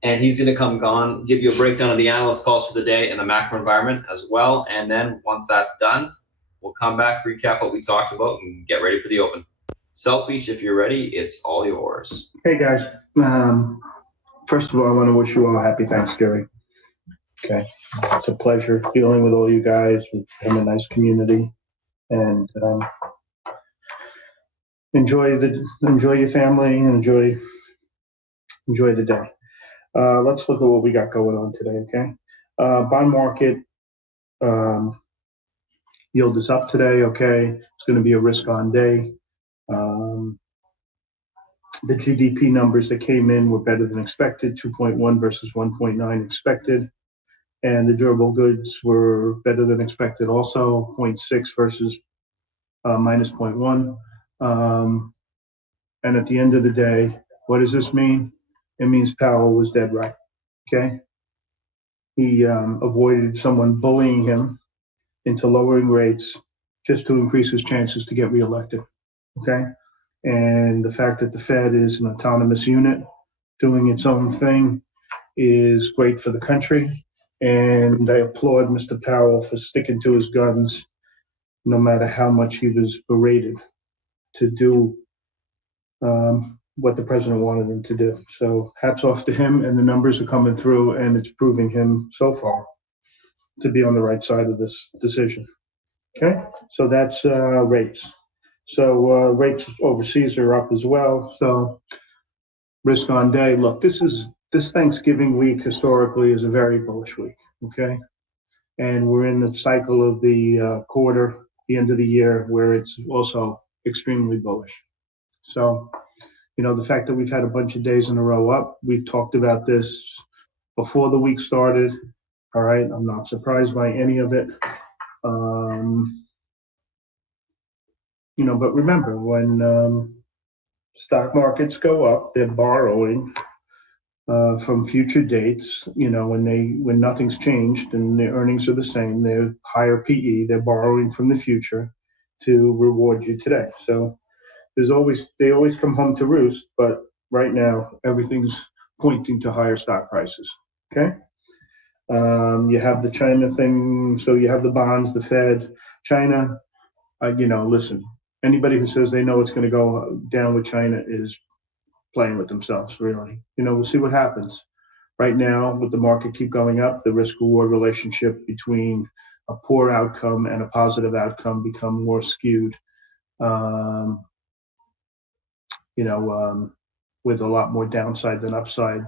And he's going to come on, give you a breakdown of the analyst calls for the day and the macro environment as well. And then once that's done, we'll come back, recap what we talked about, and get ready for the open. South Beach, if you're ready, it's all yours. Hey, guys. First of all, I want to wish you all a happy Thanksgiving. Okay. It's a pleasure dealing with all you guys. We've been a nice community. And enjoy your family and enjoy the day. Let's look at what we got going on today, okay? Bond market yield is up today, okay? It's going to be a risk-on day. The GDP numbers that came in were better than expected, 2.1 versus 1.9 expected. And the durable goods were better than expected also, 0.6 versus minus 0.1. And at the end of the day, what does this mean? It means Powell was dead right, okay? He avoided someone bullying him into lowering rates just to increase his chances to get reelected, okay? And the fact that the Fed is an autonomous unit doing its own thing is great for the country. And I applaud Mr. Powell for sticking to his guns, no matter how much he was berated to do what the president wanted him to do. So hats off to him, and the numbers are coming through, and it's proving him so far to be on the right side of this decision. Okay, so that's rates. So rates overseas are up as well. So risk on day. Look, this Thanksgiving week historically is a very bullish week. Okay, and we're in the cycle of the quarter, the end of the year, where it's also extremely bullish. So, the fact that we've had a bunch of days in a row up, we've talked about this before the week started. All right, I'm not surprised by any of it. But remember, when stock markets go up, they're borrowing from future dates. When nothing's changed and the earnings are the same, they're higher PE. They're borrowing from the future to reward you today. So they always come home to roost. But right now, everything's pointing to higher stock prices. Okay. You have the China thing. So you have the bonds, the Fed, China. Listen. Anybody who says they know it's going to go down with China is playing with themselves, really. We'll see what happens. Right now, with the market keep going up, the risk-reward relationship between a poor outcome and a positive outcome become more skewed, with a lot more downside than upside,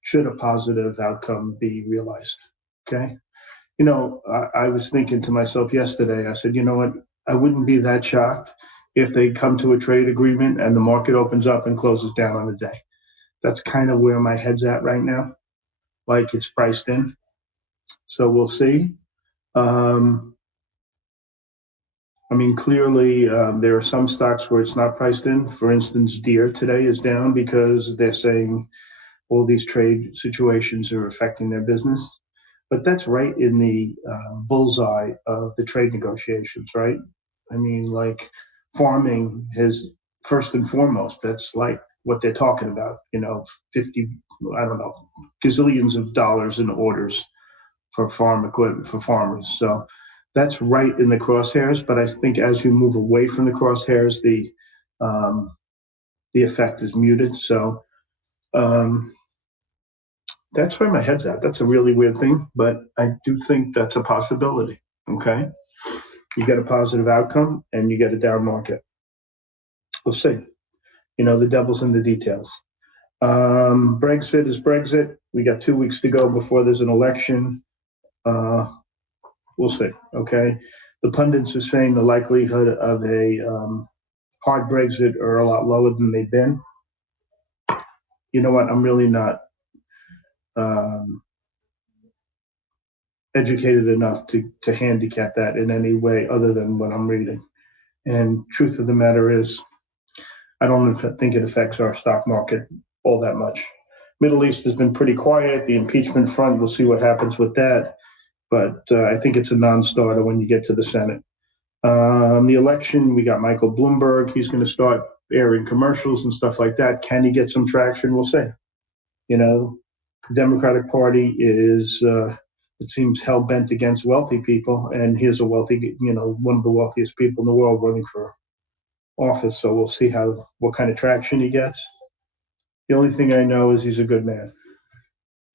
should a positive outcome be realized, okay? I was thinking to myself yesterday, I said, you know what, I wouldn't be that shocked if they come to a trade agreement and the market opens up and closes down on the day. That's kind of where my head's at right now, like it's priced in. So we'll see. Clearly, there are some stocks where it's not priced in. For instance, Deere today is down because they're saying all these trade situations are affecting their business. But that's right in the bullseye of the trade negotiations, right? Farming is first and foremost. That's like what they're talking about, 50, gazillions of dollars in orders for farm equipment for farmers. So that's right in the crosshairs. But I think as you move away from the crosshairs, the effect is muted. So that's where my head's at. That's a really weird thing, but I do think that's a possibility. Okay. You get a positive outcome and you get a down market. We'll see. The devil's in the details. Brexit is Brexit. We got 2 weeks to go before there's an election. We'll see. Okay. The pundits are saying the likelihood of a hard Brexit are a lot lower than they've been. You know what? I'm really not educated enough to handicap that in any way other than what I'm reading. And truth of the matter is, I don't think it affects our stock market all that much. Middle East has been pretty quiet. The impeachment front, we'll see what happens with that. But I think it's a non-starter when you get to the Senate. The election, we got Michael Bloomberg. He's going to start airing commercials and stuff like that. Can he get some traction? We'll see. The Democratic Party is, it seems, hell-bent against wealthy people. And here's a wealthy, one of the wealthiest people in the world running for office. So we'll see what kind of traction he gets. The only thing I know is he's a good man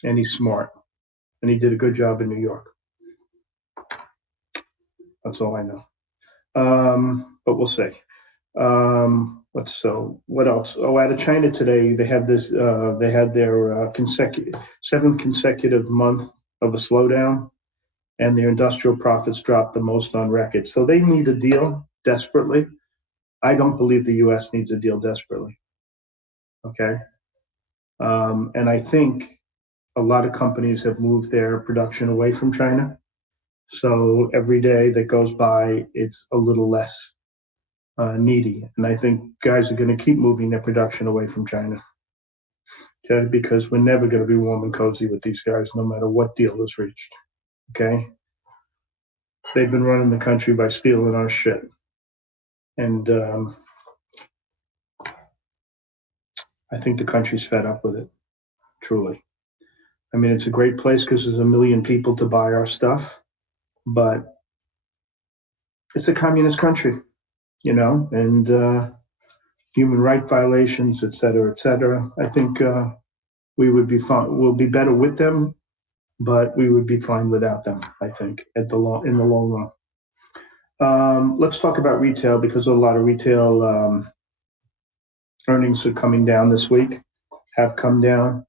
and he's smart and he did a good job in New York. That's all I know. But we'll see. What else? Oh, out of China today, they had this. They had their seventh consecutive month of a slowdown, and their industrial profits dropped the most on record. So they need a deal desperately. I don't believe the U.S. needs a deal desperately. Okay, and I think a lot of companies have moved their production away from China. So every day that goes by, it's a little less needy. And I think guys are going to keep moving their production away from China. Okay, because we're never going to be warm and cozy with these guys, no matter what deal is reached. Okay, they've been running the country by stealing our shit. And I think the country's fed up with it, truly. I mean, it's a great place because there's a million people to buy our stuff, but it's a communist country, and human rights violations, et cetera, et cetera. I think we would be fine. We'll be better with them, but we would be fine without them, I think, in the long run. Let's talk about retail because a lot of retail earnings are coming down this week, have come down.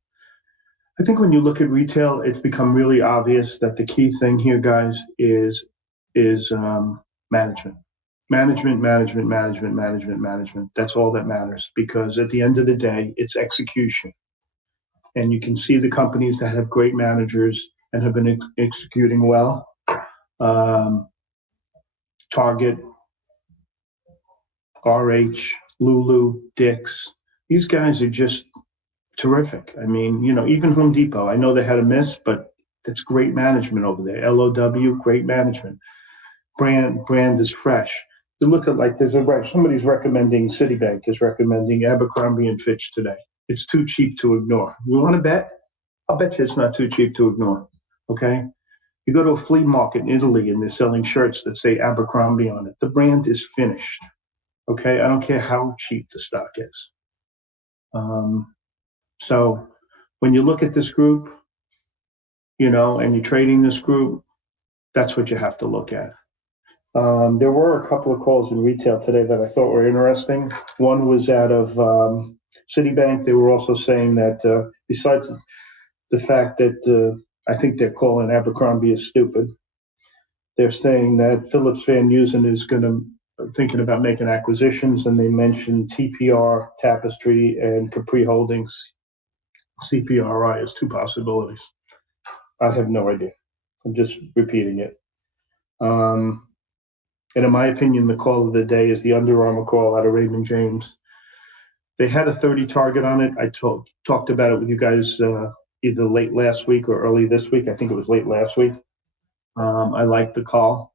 I think when you look at retail, it's become really obvious that the key thing here, guys, is management. Management. That's all that matters, because at the end of the day, it's execution. And you can see the companies that have great managers and have been executing well. Target, RH, Lulu, Dick's. These guys are just terrific. I mean, even Home Depot, I know they had a miss, but that's great management over there. LOW, great management. Brand is fresh. You look at somebody's recommending, Citibank is recommending Abercrombie and Fitch today. It's too cheap to ignore. You want to bet? I'll bet you it's not too cheap to ignore. Okay? You go to a flea market in Italy and they're selling shirts that say Abercrombie on it. The brand is finished. Okay? I don't care how cheap the stock is. So when you look at this group, and you're trading this group, that's what you have to look at. There were a couple of calls in retail today that I thought were interesting. One was out of Citibank. They were also saying that besides the fact that I think they're calling Abercrombie is stupid, they're saying that Phillips Van Heusen is thinking about making acquisitions, and they mentioned TPR, Tapestry, and Capri Holdings. CPRI is two possibilities. I have no idea. I'm just repeating it. And in my opinion, the call of the day is the Under Armour call out of Raymond James. They had a 30 target on it. I talked about it with you guys either late last week or early this week. I think it was late last week. I liked the call.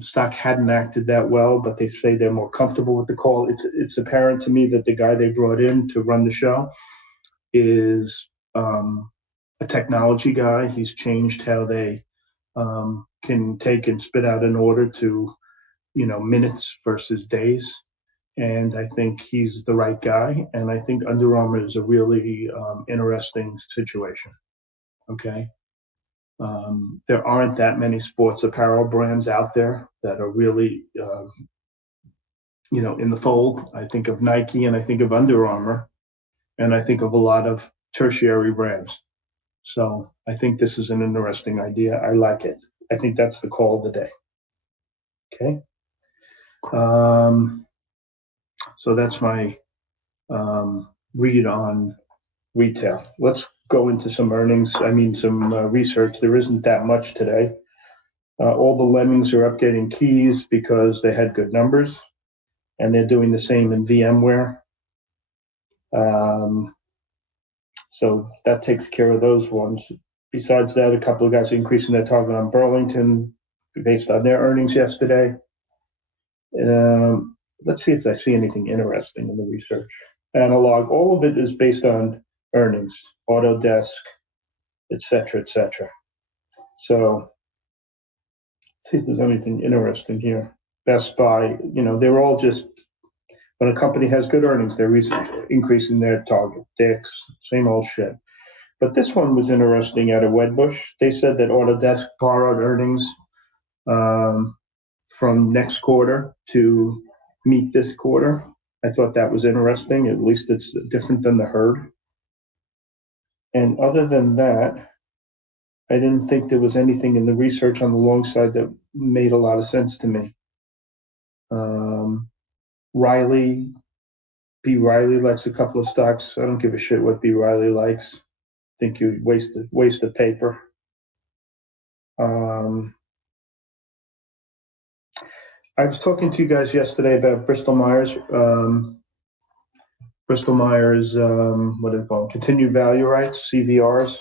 Stock hadn't acted that well, but they say they're more comfortable with the call. It's apparent to me that the guy they brought in to run the show is a technology guy. He's changed how they can take and spit out an order to, minutes versus days. And I think he's the right guy. And I think Under Armour is a really interesting situation. Okay. There aren't that many sports apparel brands out there that are really, in the fold. I think of Nike and I think of Under Armour, and I think of a lot of tertiary brands. So I think this is an interesting idea. I like it. I think that's the call of the day. Okay. So that's my read on retail. Let's go into some earnings. Some research. There isn't that much today. All the lemmings are updating keys because they had good numbers, and they're doing the same in VMware. So that takes care of those ones. Besides that, a couple of guys are increasing their target on Burlington based on their earnings yesterday. Let's see if I see anything interesting in the research. Analog, all of it is based on earnings, Autodesk, et cetera, et cetera. So let's see if there's anything interesting here. Best Buy, they're all just, when a company has good earnings, they're increasing their target. Dick's, same old shit. But this one was interesting out of Wedbush. They said that Autodesk borrowed earnings from next quarter to meet this quarter. I thought that was interesting. At least it's different than the herd. And other than that, I didn't think there was anything in the research on the long side that made a lot of sense to me. B. Riley likes a couple of stocks. I don't give a shit what B. Riley likes. I think you waste of paper. I was talking to you guys yesterday about Bristol Myers. Bristol Myers, what do they call them? Continued value rights, CVRs.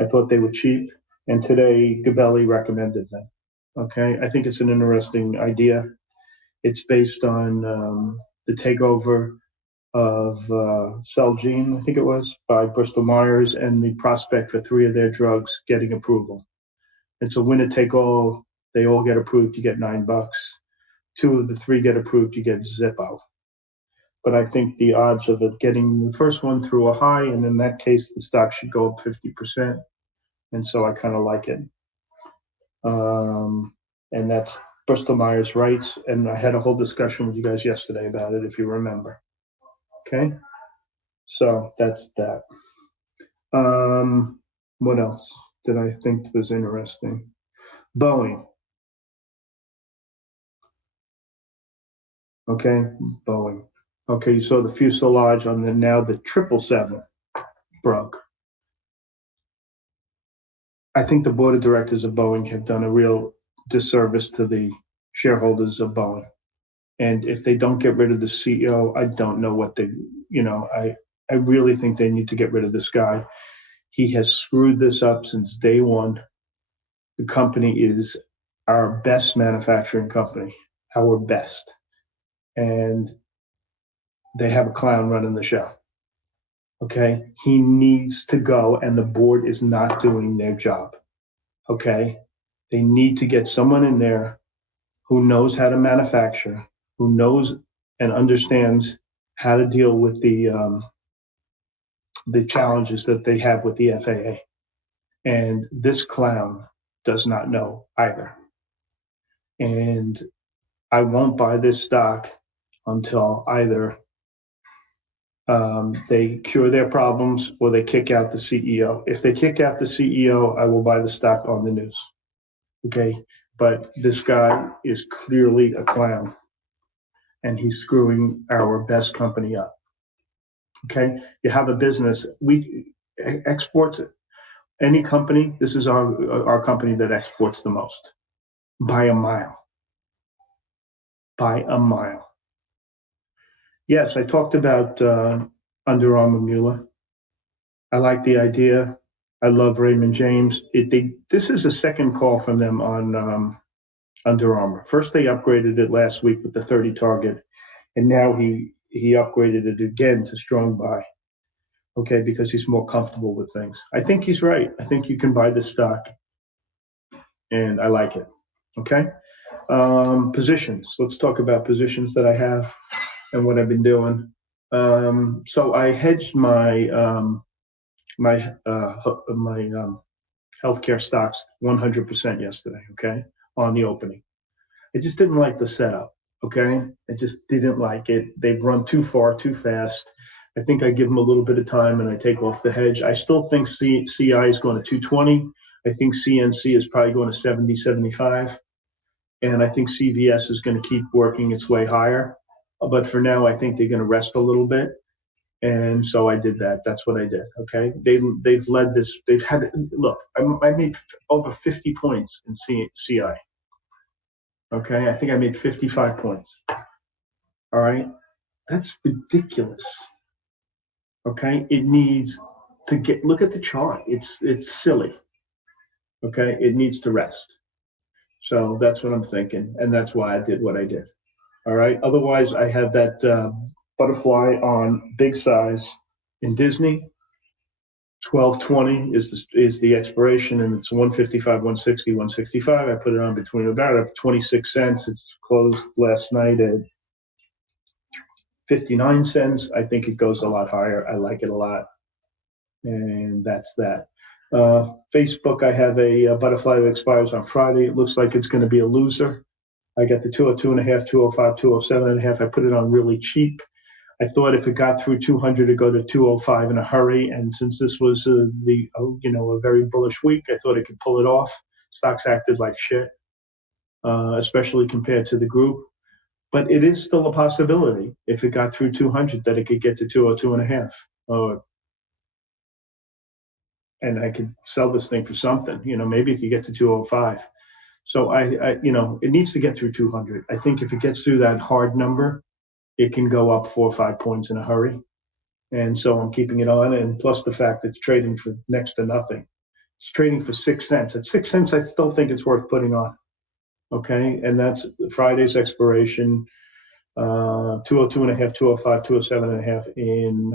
I thought they were cheap, and today Gabelli recommended them. Okay, I think it's an interesting idea. It's based on the takeover of Celgene, I think it was, by Bristol Myers, and the prospect for 3 of their drugs getting approval. It's a winner take all. They all get approved, you get $9. 2 of the 3 get approved, you get Zippo. But I think the odds of it getting the first one through a high, and in that case, the stock should go up 50%. And so I kind of like it. And that's Bristol Myers rights. And I had a whole discussion with you guys yesterday about it, if you remember. Okay. So that's that. What else did I think was interesting? Boeing. Okay, Boeing. Okay, you saw the fuselage on the 777 broke. I think the board of directors of Boeing have done a real disservice to the shareholders of Boeing. And if they don't get rid of the CEO, I don't know what they, I really think they need to get rid of this guy. He has screwed this up since day one. The company is our best manufacturing company, our best. And they have a clown running the show. Okay, he needs to go, and the board is not doing their job. Okay, they need to get someone in there who knows how to manufacture, who knows and understands how to deal with the challenges that they have with the FAA. And this clown does not know either. And I won't buy this stock until either they cure their problems or they kick out the CEO. If they kick out the CEO, I will buy the stock on the news. Okay, but this guy is clearly a clown, and he's screwing our best company up. Okay, you have a business. We export any company. This is our company that exports the most by a mile. By a mile. Yes, I talked about Under Armour Mueller. I like the idea. I love Raymond James. This is a second call from them on Under Armour. First, they upgraded it last week with the 30 target, and now he upgraded it again to strong buy. Okay, because he's more comfortable with things. I think he's right. I think you can buy this stock, and I like it. Okay, positions. Let's talk about positions that I have and what I've been doing. So I hedged my healthcare stocks 100% yesterday. Okay, on the opening. I just didn't like the setup. Okay, I just didn't like it. They've run too far, too fast. I think I give them a little bit of time and I take off the hedge. I still think CI is going to 220. I think CNC is probably going to 70, 75. And I think CVS is going to keep working its way higher. But for now, I think they're going to rest a little bit. And so I did that. That's what I did. Okay. They've led this. They've had, look, I made over 50 points in CI. Okay. I think I made 55 points. All right. That's ridiculous. Okay. It needs to look at the chart. It's silly. Okay. It needs to rest. So that's what I'm thinking. And that's why I did what I did. All right. Otherwise, I have that butterfly on big size in Disney. 1220 is the expiration, and it's 155, 160, 165. I put it on between about 26 cents. It's closed last night at 59 cents. I think it goes a lot higher. I like it a lot. And that's that. Facebook, I have a butterfly that expires on Friday. It looks like it's going to be a loser. I got the 202.5, 205, 207.5. I put it on really cheap. I thought if it got through 200 to go to 205 in a hurry. And since this was a very bullish week, I thought it could pull it off. Stocks acted like shit, especially compared to the group. But it is still a possibility if it got through 200 that it could get to 202.5. And I could sell this thing for something. Maybe it could get to 205. So it needs to get through 200. I think if it gets through that hard number, it can go up 4 or 5 points in a hurry. And so I'm keeping it on. And plus the fact that it's trading for next to nothing. It's trading for 6 cents. At 6 cents, I still think it's worth putting on. Okay. And that's Friday's expiration. 202.5, 205, 207.5 in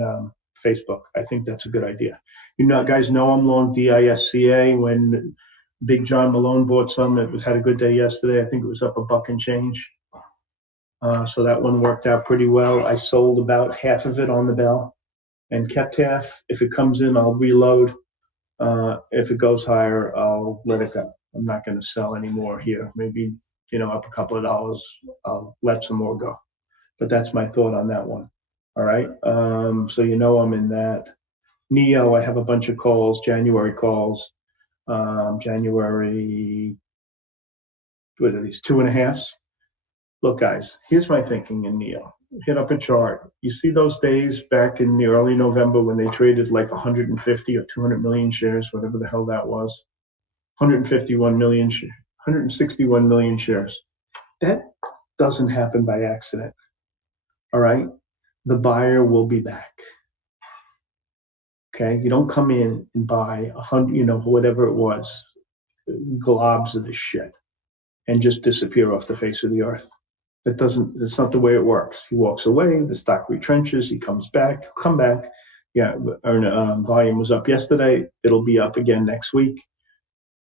Facebook. I think that's a good idea. You know, guys know I'm long DISCA. When Big John Malone bought some, had a good day yesterday. I think it was up $1 and change. So that one worked out pretty well. I sold about half of it on the bell and kept half. If it comes in, I'll reload. If it goes higher, I'll let it go. I'm not going to sell any more here. Maybe, up a couple of dollars, I'll let some more go. But that's my thought on that one. All right. So I'm in that. NEO, I have a bunch of calls, January calls. January, what are these, 2.5s? Look, guys, here's my thinking in NEO. Hit up a chart. You see those days back in the early November when they traded like 150 or 200 million shares, whatever the hell that was, 161 million, 161 million shares. That doesn't happen by accident. All right. The buyer will be back. Okay. You don't come in and buy 100, whatever it was, globs of this shit and just disappear off the face of the earth. That's not the way it works. He walks away, the stock retrenches, he comes back, he'll come back. Yeah, volume was up yesterday. It'll be up again next week.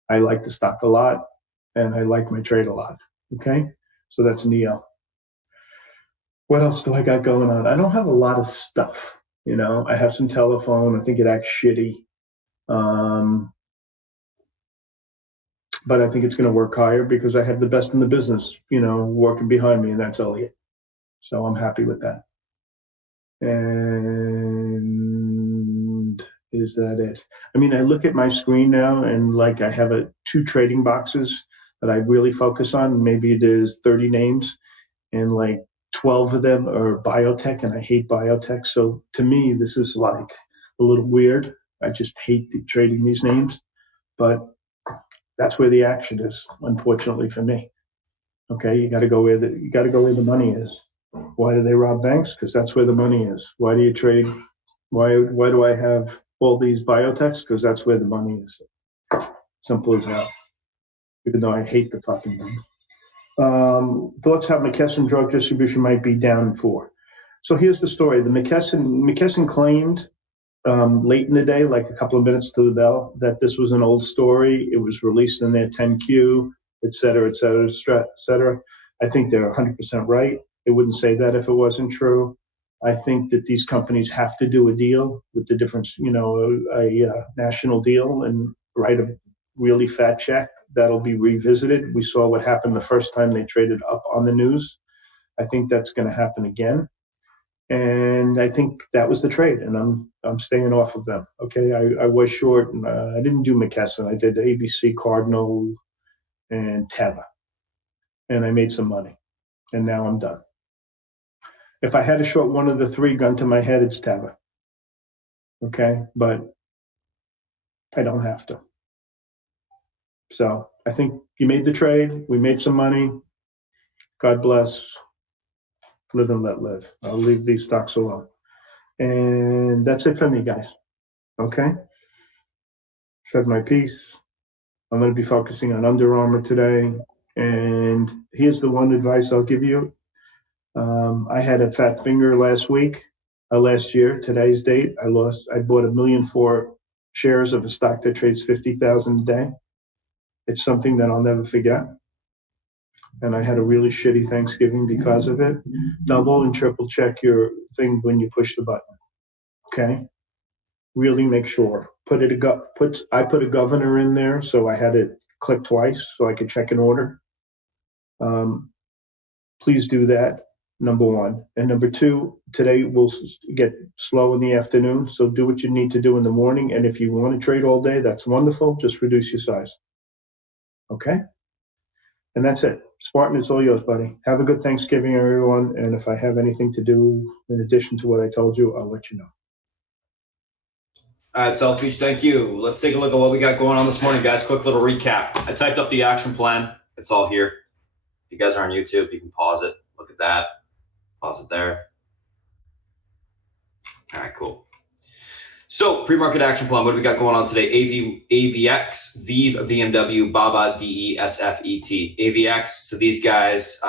I like the stock a lot, and I like my trade a lot. Okay, so that's NEO. What else do I got going on? I don't have a lot of stuff. I have some telephone. I think it acts shitty. But I think it's going to work higher because I have the best in the business, working behind me, and that's Elliott. So I'm happy with that. And is that it? I mean, I look at my screen now and like I have 2 trading boxes that I really focus on. Maybe there's 30 names and like 12 of them are biotech, and I hate biotech. So to me, this is like a little weird. I just hate trading these names, but that's where the action is, unfortunately for me. Okay, you got to go where the money is. Why do they rob banks? Because that's where the money is. Why do you trade? Why do I have all these biotechs? Because that's where the money is. Simple as that. Even though I hate the fucking thing. Thoughts how McKesson drug distribution might be down 4. So here's the story. The McKesson claimed late in the day, like a couple of minutes to the bell, that this was an old story. It was released in their 10Q, et cetera, et cetera, et cetera. I think they're 100% right. They wouldn't say that if it wasn't true. I think that these companies have to do a deal with the difference, a national deal and write a really fat check that'll be revisited. We saw what happened the first time they traded up on the news. I think that's going to happen again. And I think that was the trade, and I'm staying off of them. Okay, I was short, and I didn't do McKesson. I did ABC, Cardinal, and Teva, and I made some money, and now I'm done. If I had to short one of the 3, gun to my head, it's Teva. Okay, but I don't have to. So I think you made the trade. We made some money. God bless. Live and let live. I'll leave these stocks alone. And that's it for me, guys. Okay? Said my piece. I'm going to be focusing on Under Armour today. And here's the one advice I'll give you. I had a fat finger last year, today's date. I bought 1,000,004 shares of a stock that trades 50,000 a day. It's something that I'll never forget. And I had a really shitty Thanksgiving because of it. Double and triple check your thing when you push the button. Okay? Really make sure. I put a governor in there, so I had it click twice so I could check an order. Please do that, number 1. And number 2, today will get slow in the afternoon, so do what you need to do in the morning. And if you want to trade all day, that's wonderful. Just reduce your size. Okay? And that's it. Spartan, it's all yours, buddy. Have a good Thanksgiving, everyone. And if I have anything to do in addition to what I told you, I'll let you know. All right, Selfish, thank you. Let's take a look at what we got going on this morning, guys. Quick little recap. I typed up the action plan. It's all here. If you guys are on YouTube, you can pause it. Look at that. Pause it there. All right, cool. So, pre-market action plan. What do we got going on today? AVX, VIV, VMW, BABA, DE, SFET. AVX, so these guys,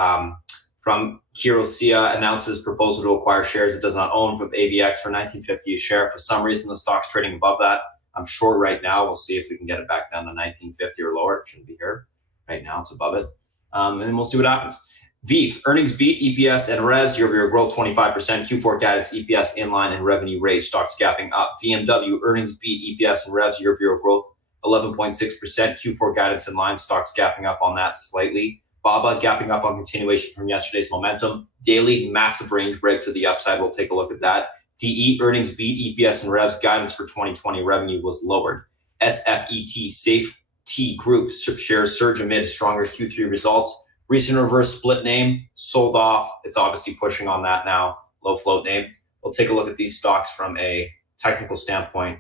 from Kirosia announces proposal to acquire shares it does not own from AVX for $19.50 a share. For some reason, the stock's trading above that. I'm short right now. We'll see if we can get it back down to $19.50 or lower. It shouldn't be here. Right now, it's above it. And then we'll see what happens. VEEV, earnings beat, EPS and revs, year-over-year growth 25%. Q4 guidance, EPS in line and revenue raised, stocks gapping up. VMW, earnings beat, EPS and revs, year-over-year growth 11.6%. Q4 guidance in line, stocks gapping up on that slightly. BABA gapping up on continuation from yesterday's momentum. Daily, massive range break to the upside. We'll take a look at that. DE, earnings beat, EPS and revs, guidance for 2020 revenue was lowered. SFET, Safe T Group, shares surge amid stronger Q3 results. Recent reverse split name, sold off. It's obviously pushing on that now. Low float name. We'll take a look at these stocks from a technical standpoint.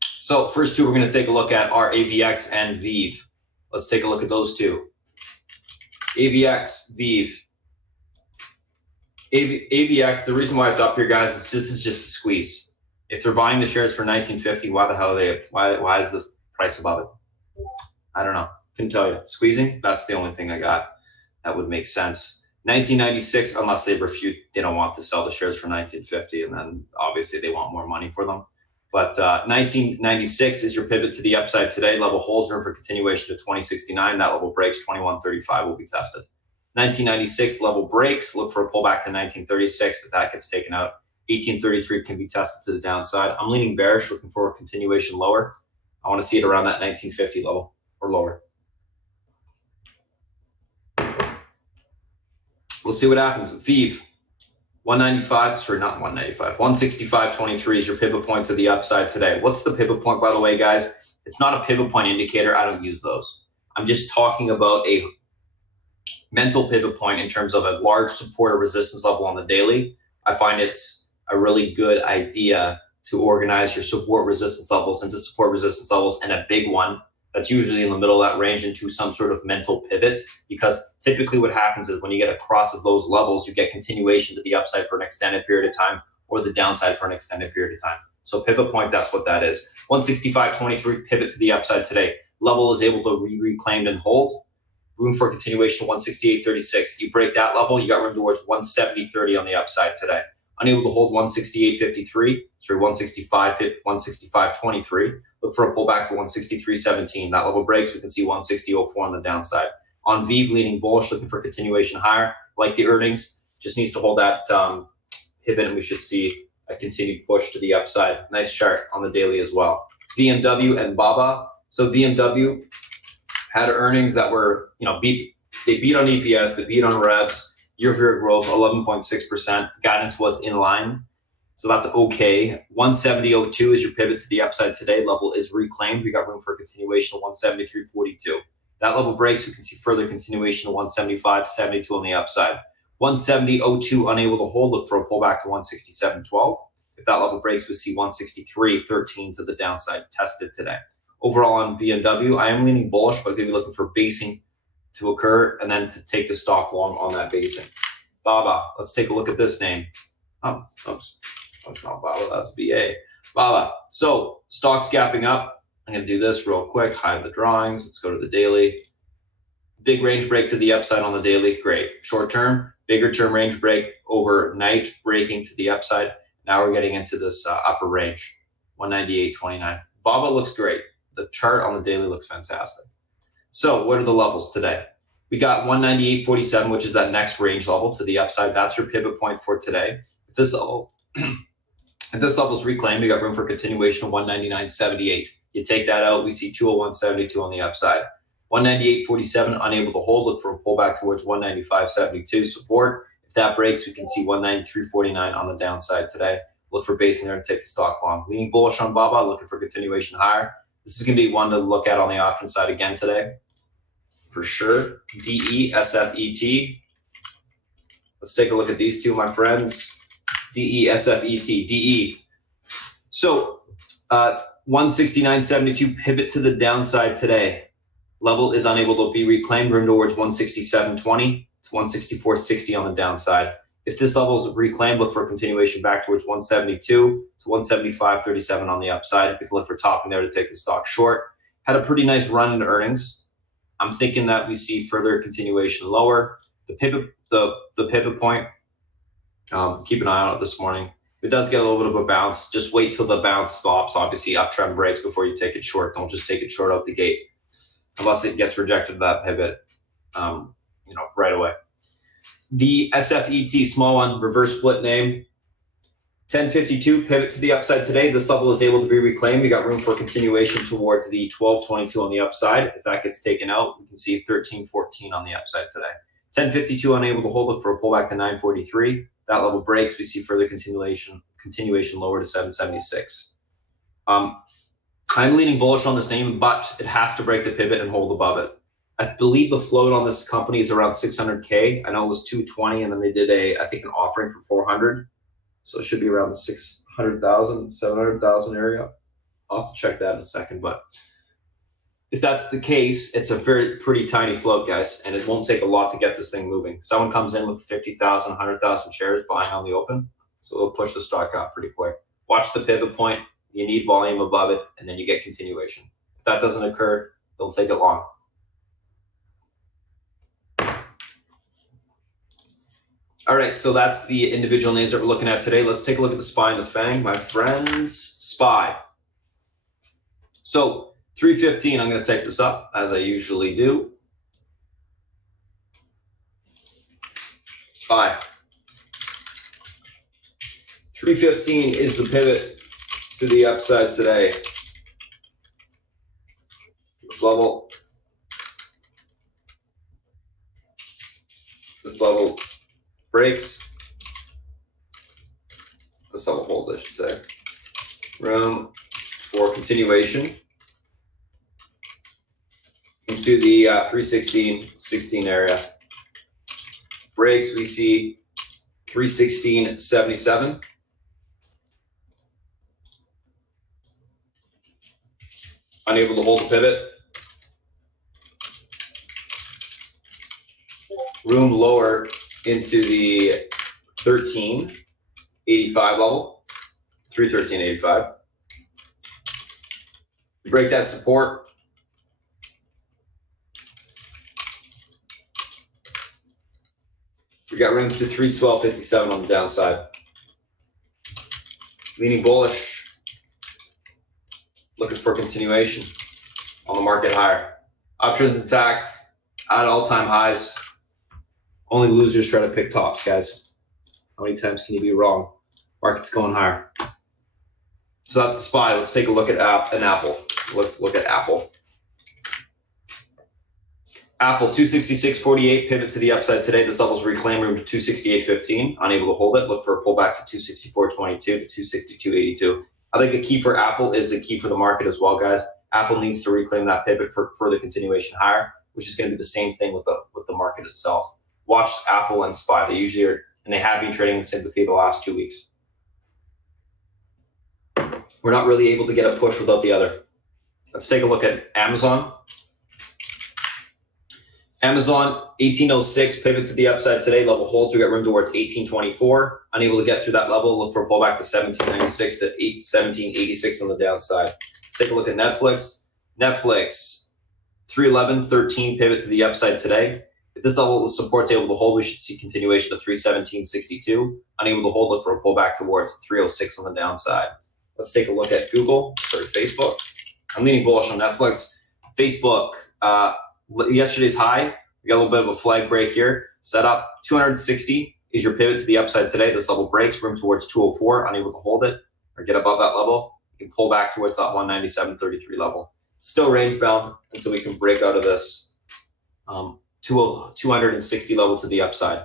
So first two, we're going to take a look at our AVX and VEEV. Let's take a look at those two. AVX, VEEV. AVX, the reason why it's up here, guys, is this is just a squeeze. If they're buying the shares for $19.50, why the hell are they? Why is this price above it? I don't know. Couldn't tell you. Squeezing, that's the only thing I got. That would make sense. 1996, unless they refute, they don't want to sell the shares for $19.50, and then obviously they want more money for them. But 1996 is your pivot to the upside today. Level holds room for continuation to 2069. That level breaks, 2135 will be tested. 1996 level breaks, look for a pullback to 1936. If that gets taken out, 1833 can be tested to the downside. I'm leaning bearish, looking for a continuation lower. I want to see it around that 1950 level or lower. We'll see what happens. VEEV, 195, sorry, not 195, 165.23 is your pivot point to the upside today. What's the pivot point, by the way, guys? It's not a pivot point indicator. I don't use those. I'm just talking about a mental pivot point in terms of a large support or resistance level on the daily. I find it's a really good idea to organize your support resistance levels into support resistance levels and a big one that's usually in the middle of that range into some sort of mental pivot, because typically what happens is when you get across of those levels, you get continuation to the upside for an extended period of time or the downside for an extended period of time. So pivot point, that's what that is. 165.23 pivot to the upside today. Level is able to be reclaimed and hold. Room for continuation to 168.36. You break that level, you got room towards 170.30 on the upside today. Unable to hold 168.53, sorry, 165.23. Look for a pullback to 163.17. That level breaks, we can see 160.04 on the downside. On VEEV, leaning bullish, looking for continuation higher. Like the earnings, just needs to hold that pivot, and we should see a continued push to the upside. Nice chart on the daily as well. VMW and BABA. So VMW had earnings that were, they beat on EPS, they beat on revs. Year-over-year growth, 11.6%. Guidance was in line, so that's okay. 170.02 is your pivot to the upside today. Level is reclaimed. We got room for continuation of 173.42. That level breaks, we can see further continuation of 175.72 on the upside. 170.02 unable to hold. Look for a pullback to 167.12. If that level breaks, we see 163.13 to the downside tested today. Overall on BMW, I am leaning bullish, but I'm going to be looking for basing to occur and then to take the stock long on that basing. BABA, let's take a look at this name. Oh, oops, that's not BABA, that's BA. BABA, so stock's gapping up. I'm gonna do this real quick, hide the drawings. Let's go to the daily. Big range break to the upside on the daily, great. Short term, bigger term range break overnight, breaking to the upside. Now we're getting into this upper range, 198.29. BABA looks great. The chart on the daily looks fantastic. So what are the levels today? We got 198.47, which is that next range level to the upside. That's your pivot point for today. If this level, if this level is reclaimed, we got room for continuation of 199.78. You take that out, we see 201.72 on the upside. 198.47, unable to hold. Look for a pullback towards 195.72 support. If that breaks, we can see 193.49 on the downside today. Look for basing there to take the stock long. Leaning bullish on BABA, looking for continuation higher. This is going to be one to look at on the option side again today, for sure. DE, SFET. Let's take a look at these two, my friends. DE, SFET, DE. So 169.72 pivot to the downside today. Level is unable to be reclaimed. Room towards 167.20 to 164.60 on the downside. If this level is reclaimed, look for a continuation back towards 172 to 175.37 on the upside. We can look for topping there to take the stock short. Had a pretty nice run in earnings. I'm thinking that we see further continuation lower. The the pivot point. Keep an eye on it this morning. If it does get a little bit of a bounce, just wait till the bounce stops. Obviously, uptrend breaks before you take it short. Don't just take it short out the gate unless it gets rejected that pivot, right away. The SFET, small one, reverse split name. 1052 pivot to the upside today. This level is able to be reclaimed. We got room for continuation towards the 1222 on the upside. If that gets taken out, we can see 1314 on the upside today. 1052 unable to hold it for a pullback to 943. That level breaks. We see further continuation lower to 776. I'm leaning bullish on this name, but it has to break the pivot and hold above it. I believe the float on this company is around 600K. I know it was 220, and then they did an offering for 400. So it should be around the 600,000, 700,000 area. I'll have to check that in a second. But if that's the case, it's a pretty tiny float, guys, and it won't take a lot to get this thing moving. Someone comes in with 50,000, 100,000 shares buying on the open, so it'll push the stock out pretty quick. Watch the pivot point. You need volume above it, and then you get continuation. If that doesn't occur, don't take it long. All right, so that's the individual names that we're looking at today. Let's take a look at the SPY and the FANG, my friends. SPY. So 315, I'm going to take this up as I usually do. SPY. 315 is the pivot to the upside today. This level breaks. This level hold, I should say. Room for continuation into the 316 area. Breaks, we see 316.77. Unable to hold the pivot. Room lower into the 1385 level, 313.85. Break that support. We got room to 312.57 on the downside. Leaning bullish. Looking for continuation on the market higher. Uptrends intact at all-time highs. Only losers try to pick tops, guys. How many times can you be wrong? Market's going higher. So that's the SPY. Let's take a look at Apple. Let's look at Apple. Apple 266.48 pivot to the upside today. This level's reclaim room to 268.15. Unable to hold it. Look for a pullback to 264.22 to 262.82. I think the key for Apple is the key for the market as well, guys. Apple needs to reclaim that pivot for further continuation higher, which is going to be the same thing with the market itself. Watch Apple and SPY. They usually are, and they have been trading in sympathy the last 2 weeks. We're not really able to get a push without the other. Let's take a look at Amazon. Amazon 1806 pivot to the upside today. Level holds. We got room towards 1824. Unable to get through that level. Look for a pullback to 1796 to 1786 on the downside. Let's take a look at Netflix. Netflix 311.13 pivot to the upside today. If this level of support is able to hold, we should see continuation to 317.62. Unable to hold, look for a pullback towards 306 on the downside. Let's take a look at Facebook. I'm leaning bullish on Netflix. Facebook, yesterday's high, we got a little bit of a flag break here. Set up 260 is your pivot to the upside today. This level breaks, room towards 204, unable to hold it or get above that level. You can pull back towards that 197.33 level. Still range bound until we can break out of this 260 level to the upside.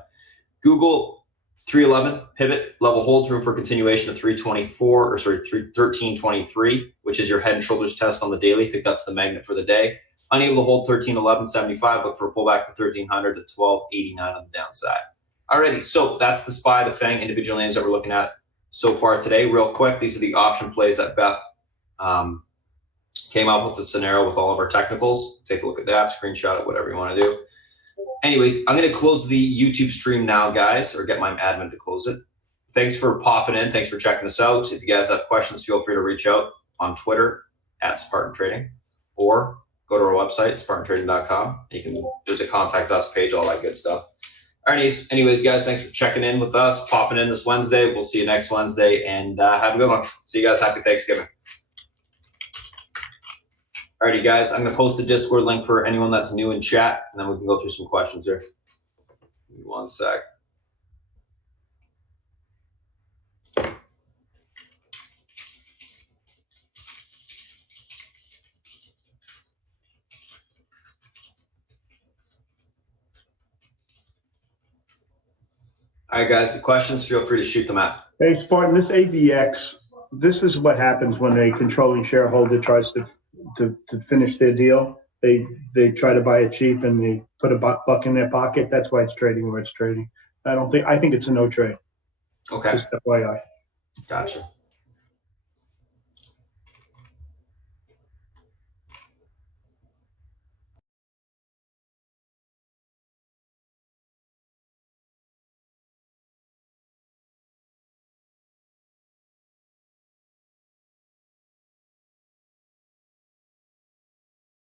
Google 311 pivot level holds, room for continuation of 1323, which is your head and shoulders test on the daily. I think that's the magnet for the day. Unable to hold 1311.75. Look for a pullback to 1300 to 1289 on the downside. Alrighty, so that's the SPY, the FANG individual names that we're looking at so far today. Real quick, these are the option plays that Beth came up with the scenario with all of our technicals. Take a look at that, screenshot it, whatever you want to do. Anyways, I'm going to close the YouTube stream now, guys, or get my admin to close it. Thanks for popping in. Thanks for checking us out. If you guys have questions, feel free to reach out on Twitter at Spartan Trading, or go to our website, spartantrading.com. There's a contact us page, all that good stuff. Alrighty, anyways, guys, thanks for checking in with us, popping in this Wednesday. We'll see you next Wednesday, and have a good one. See you guys. Happy Thanksgiving. Alrighty, guys, I'm going to post the Discord link for anyone that's new in chat, and then we can go through some questions here. Give me 1 sec. All right, guys, the questions, feel free to shoot them out. Hey, Spartan, this AVX, this is what happens when a controlling shareholder tries to finish their deal. They try to buy it cheap and they put a buck in their pocket. That's why it's trading where it's trading. I think it's a no trade. Okay, Just FYI. gotcha.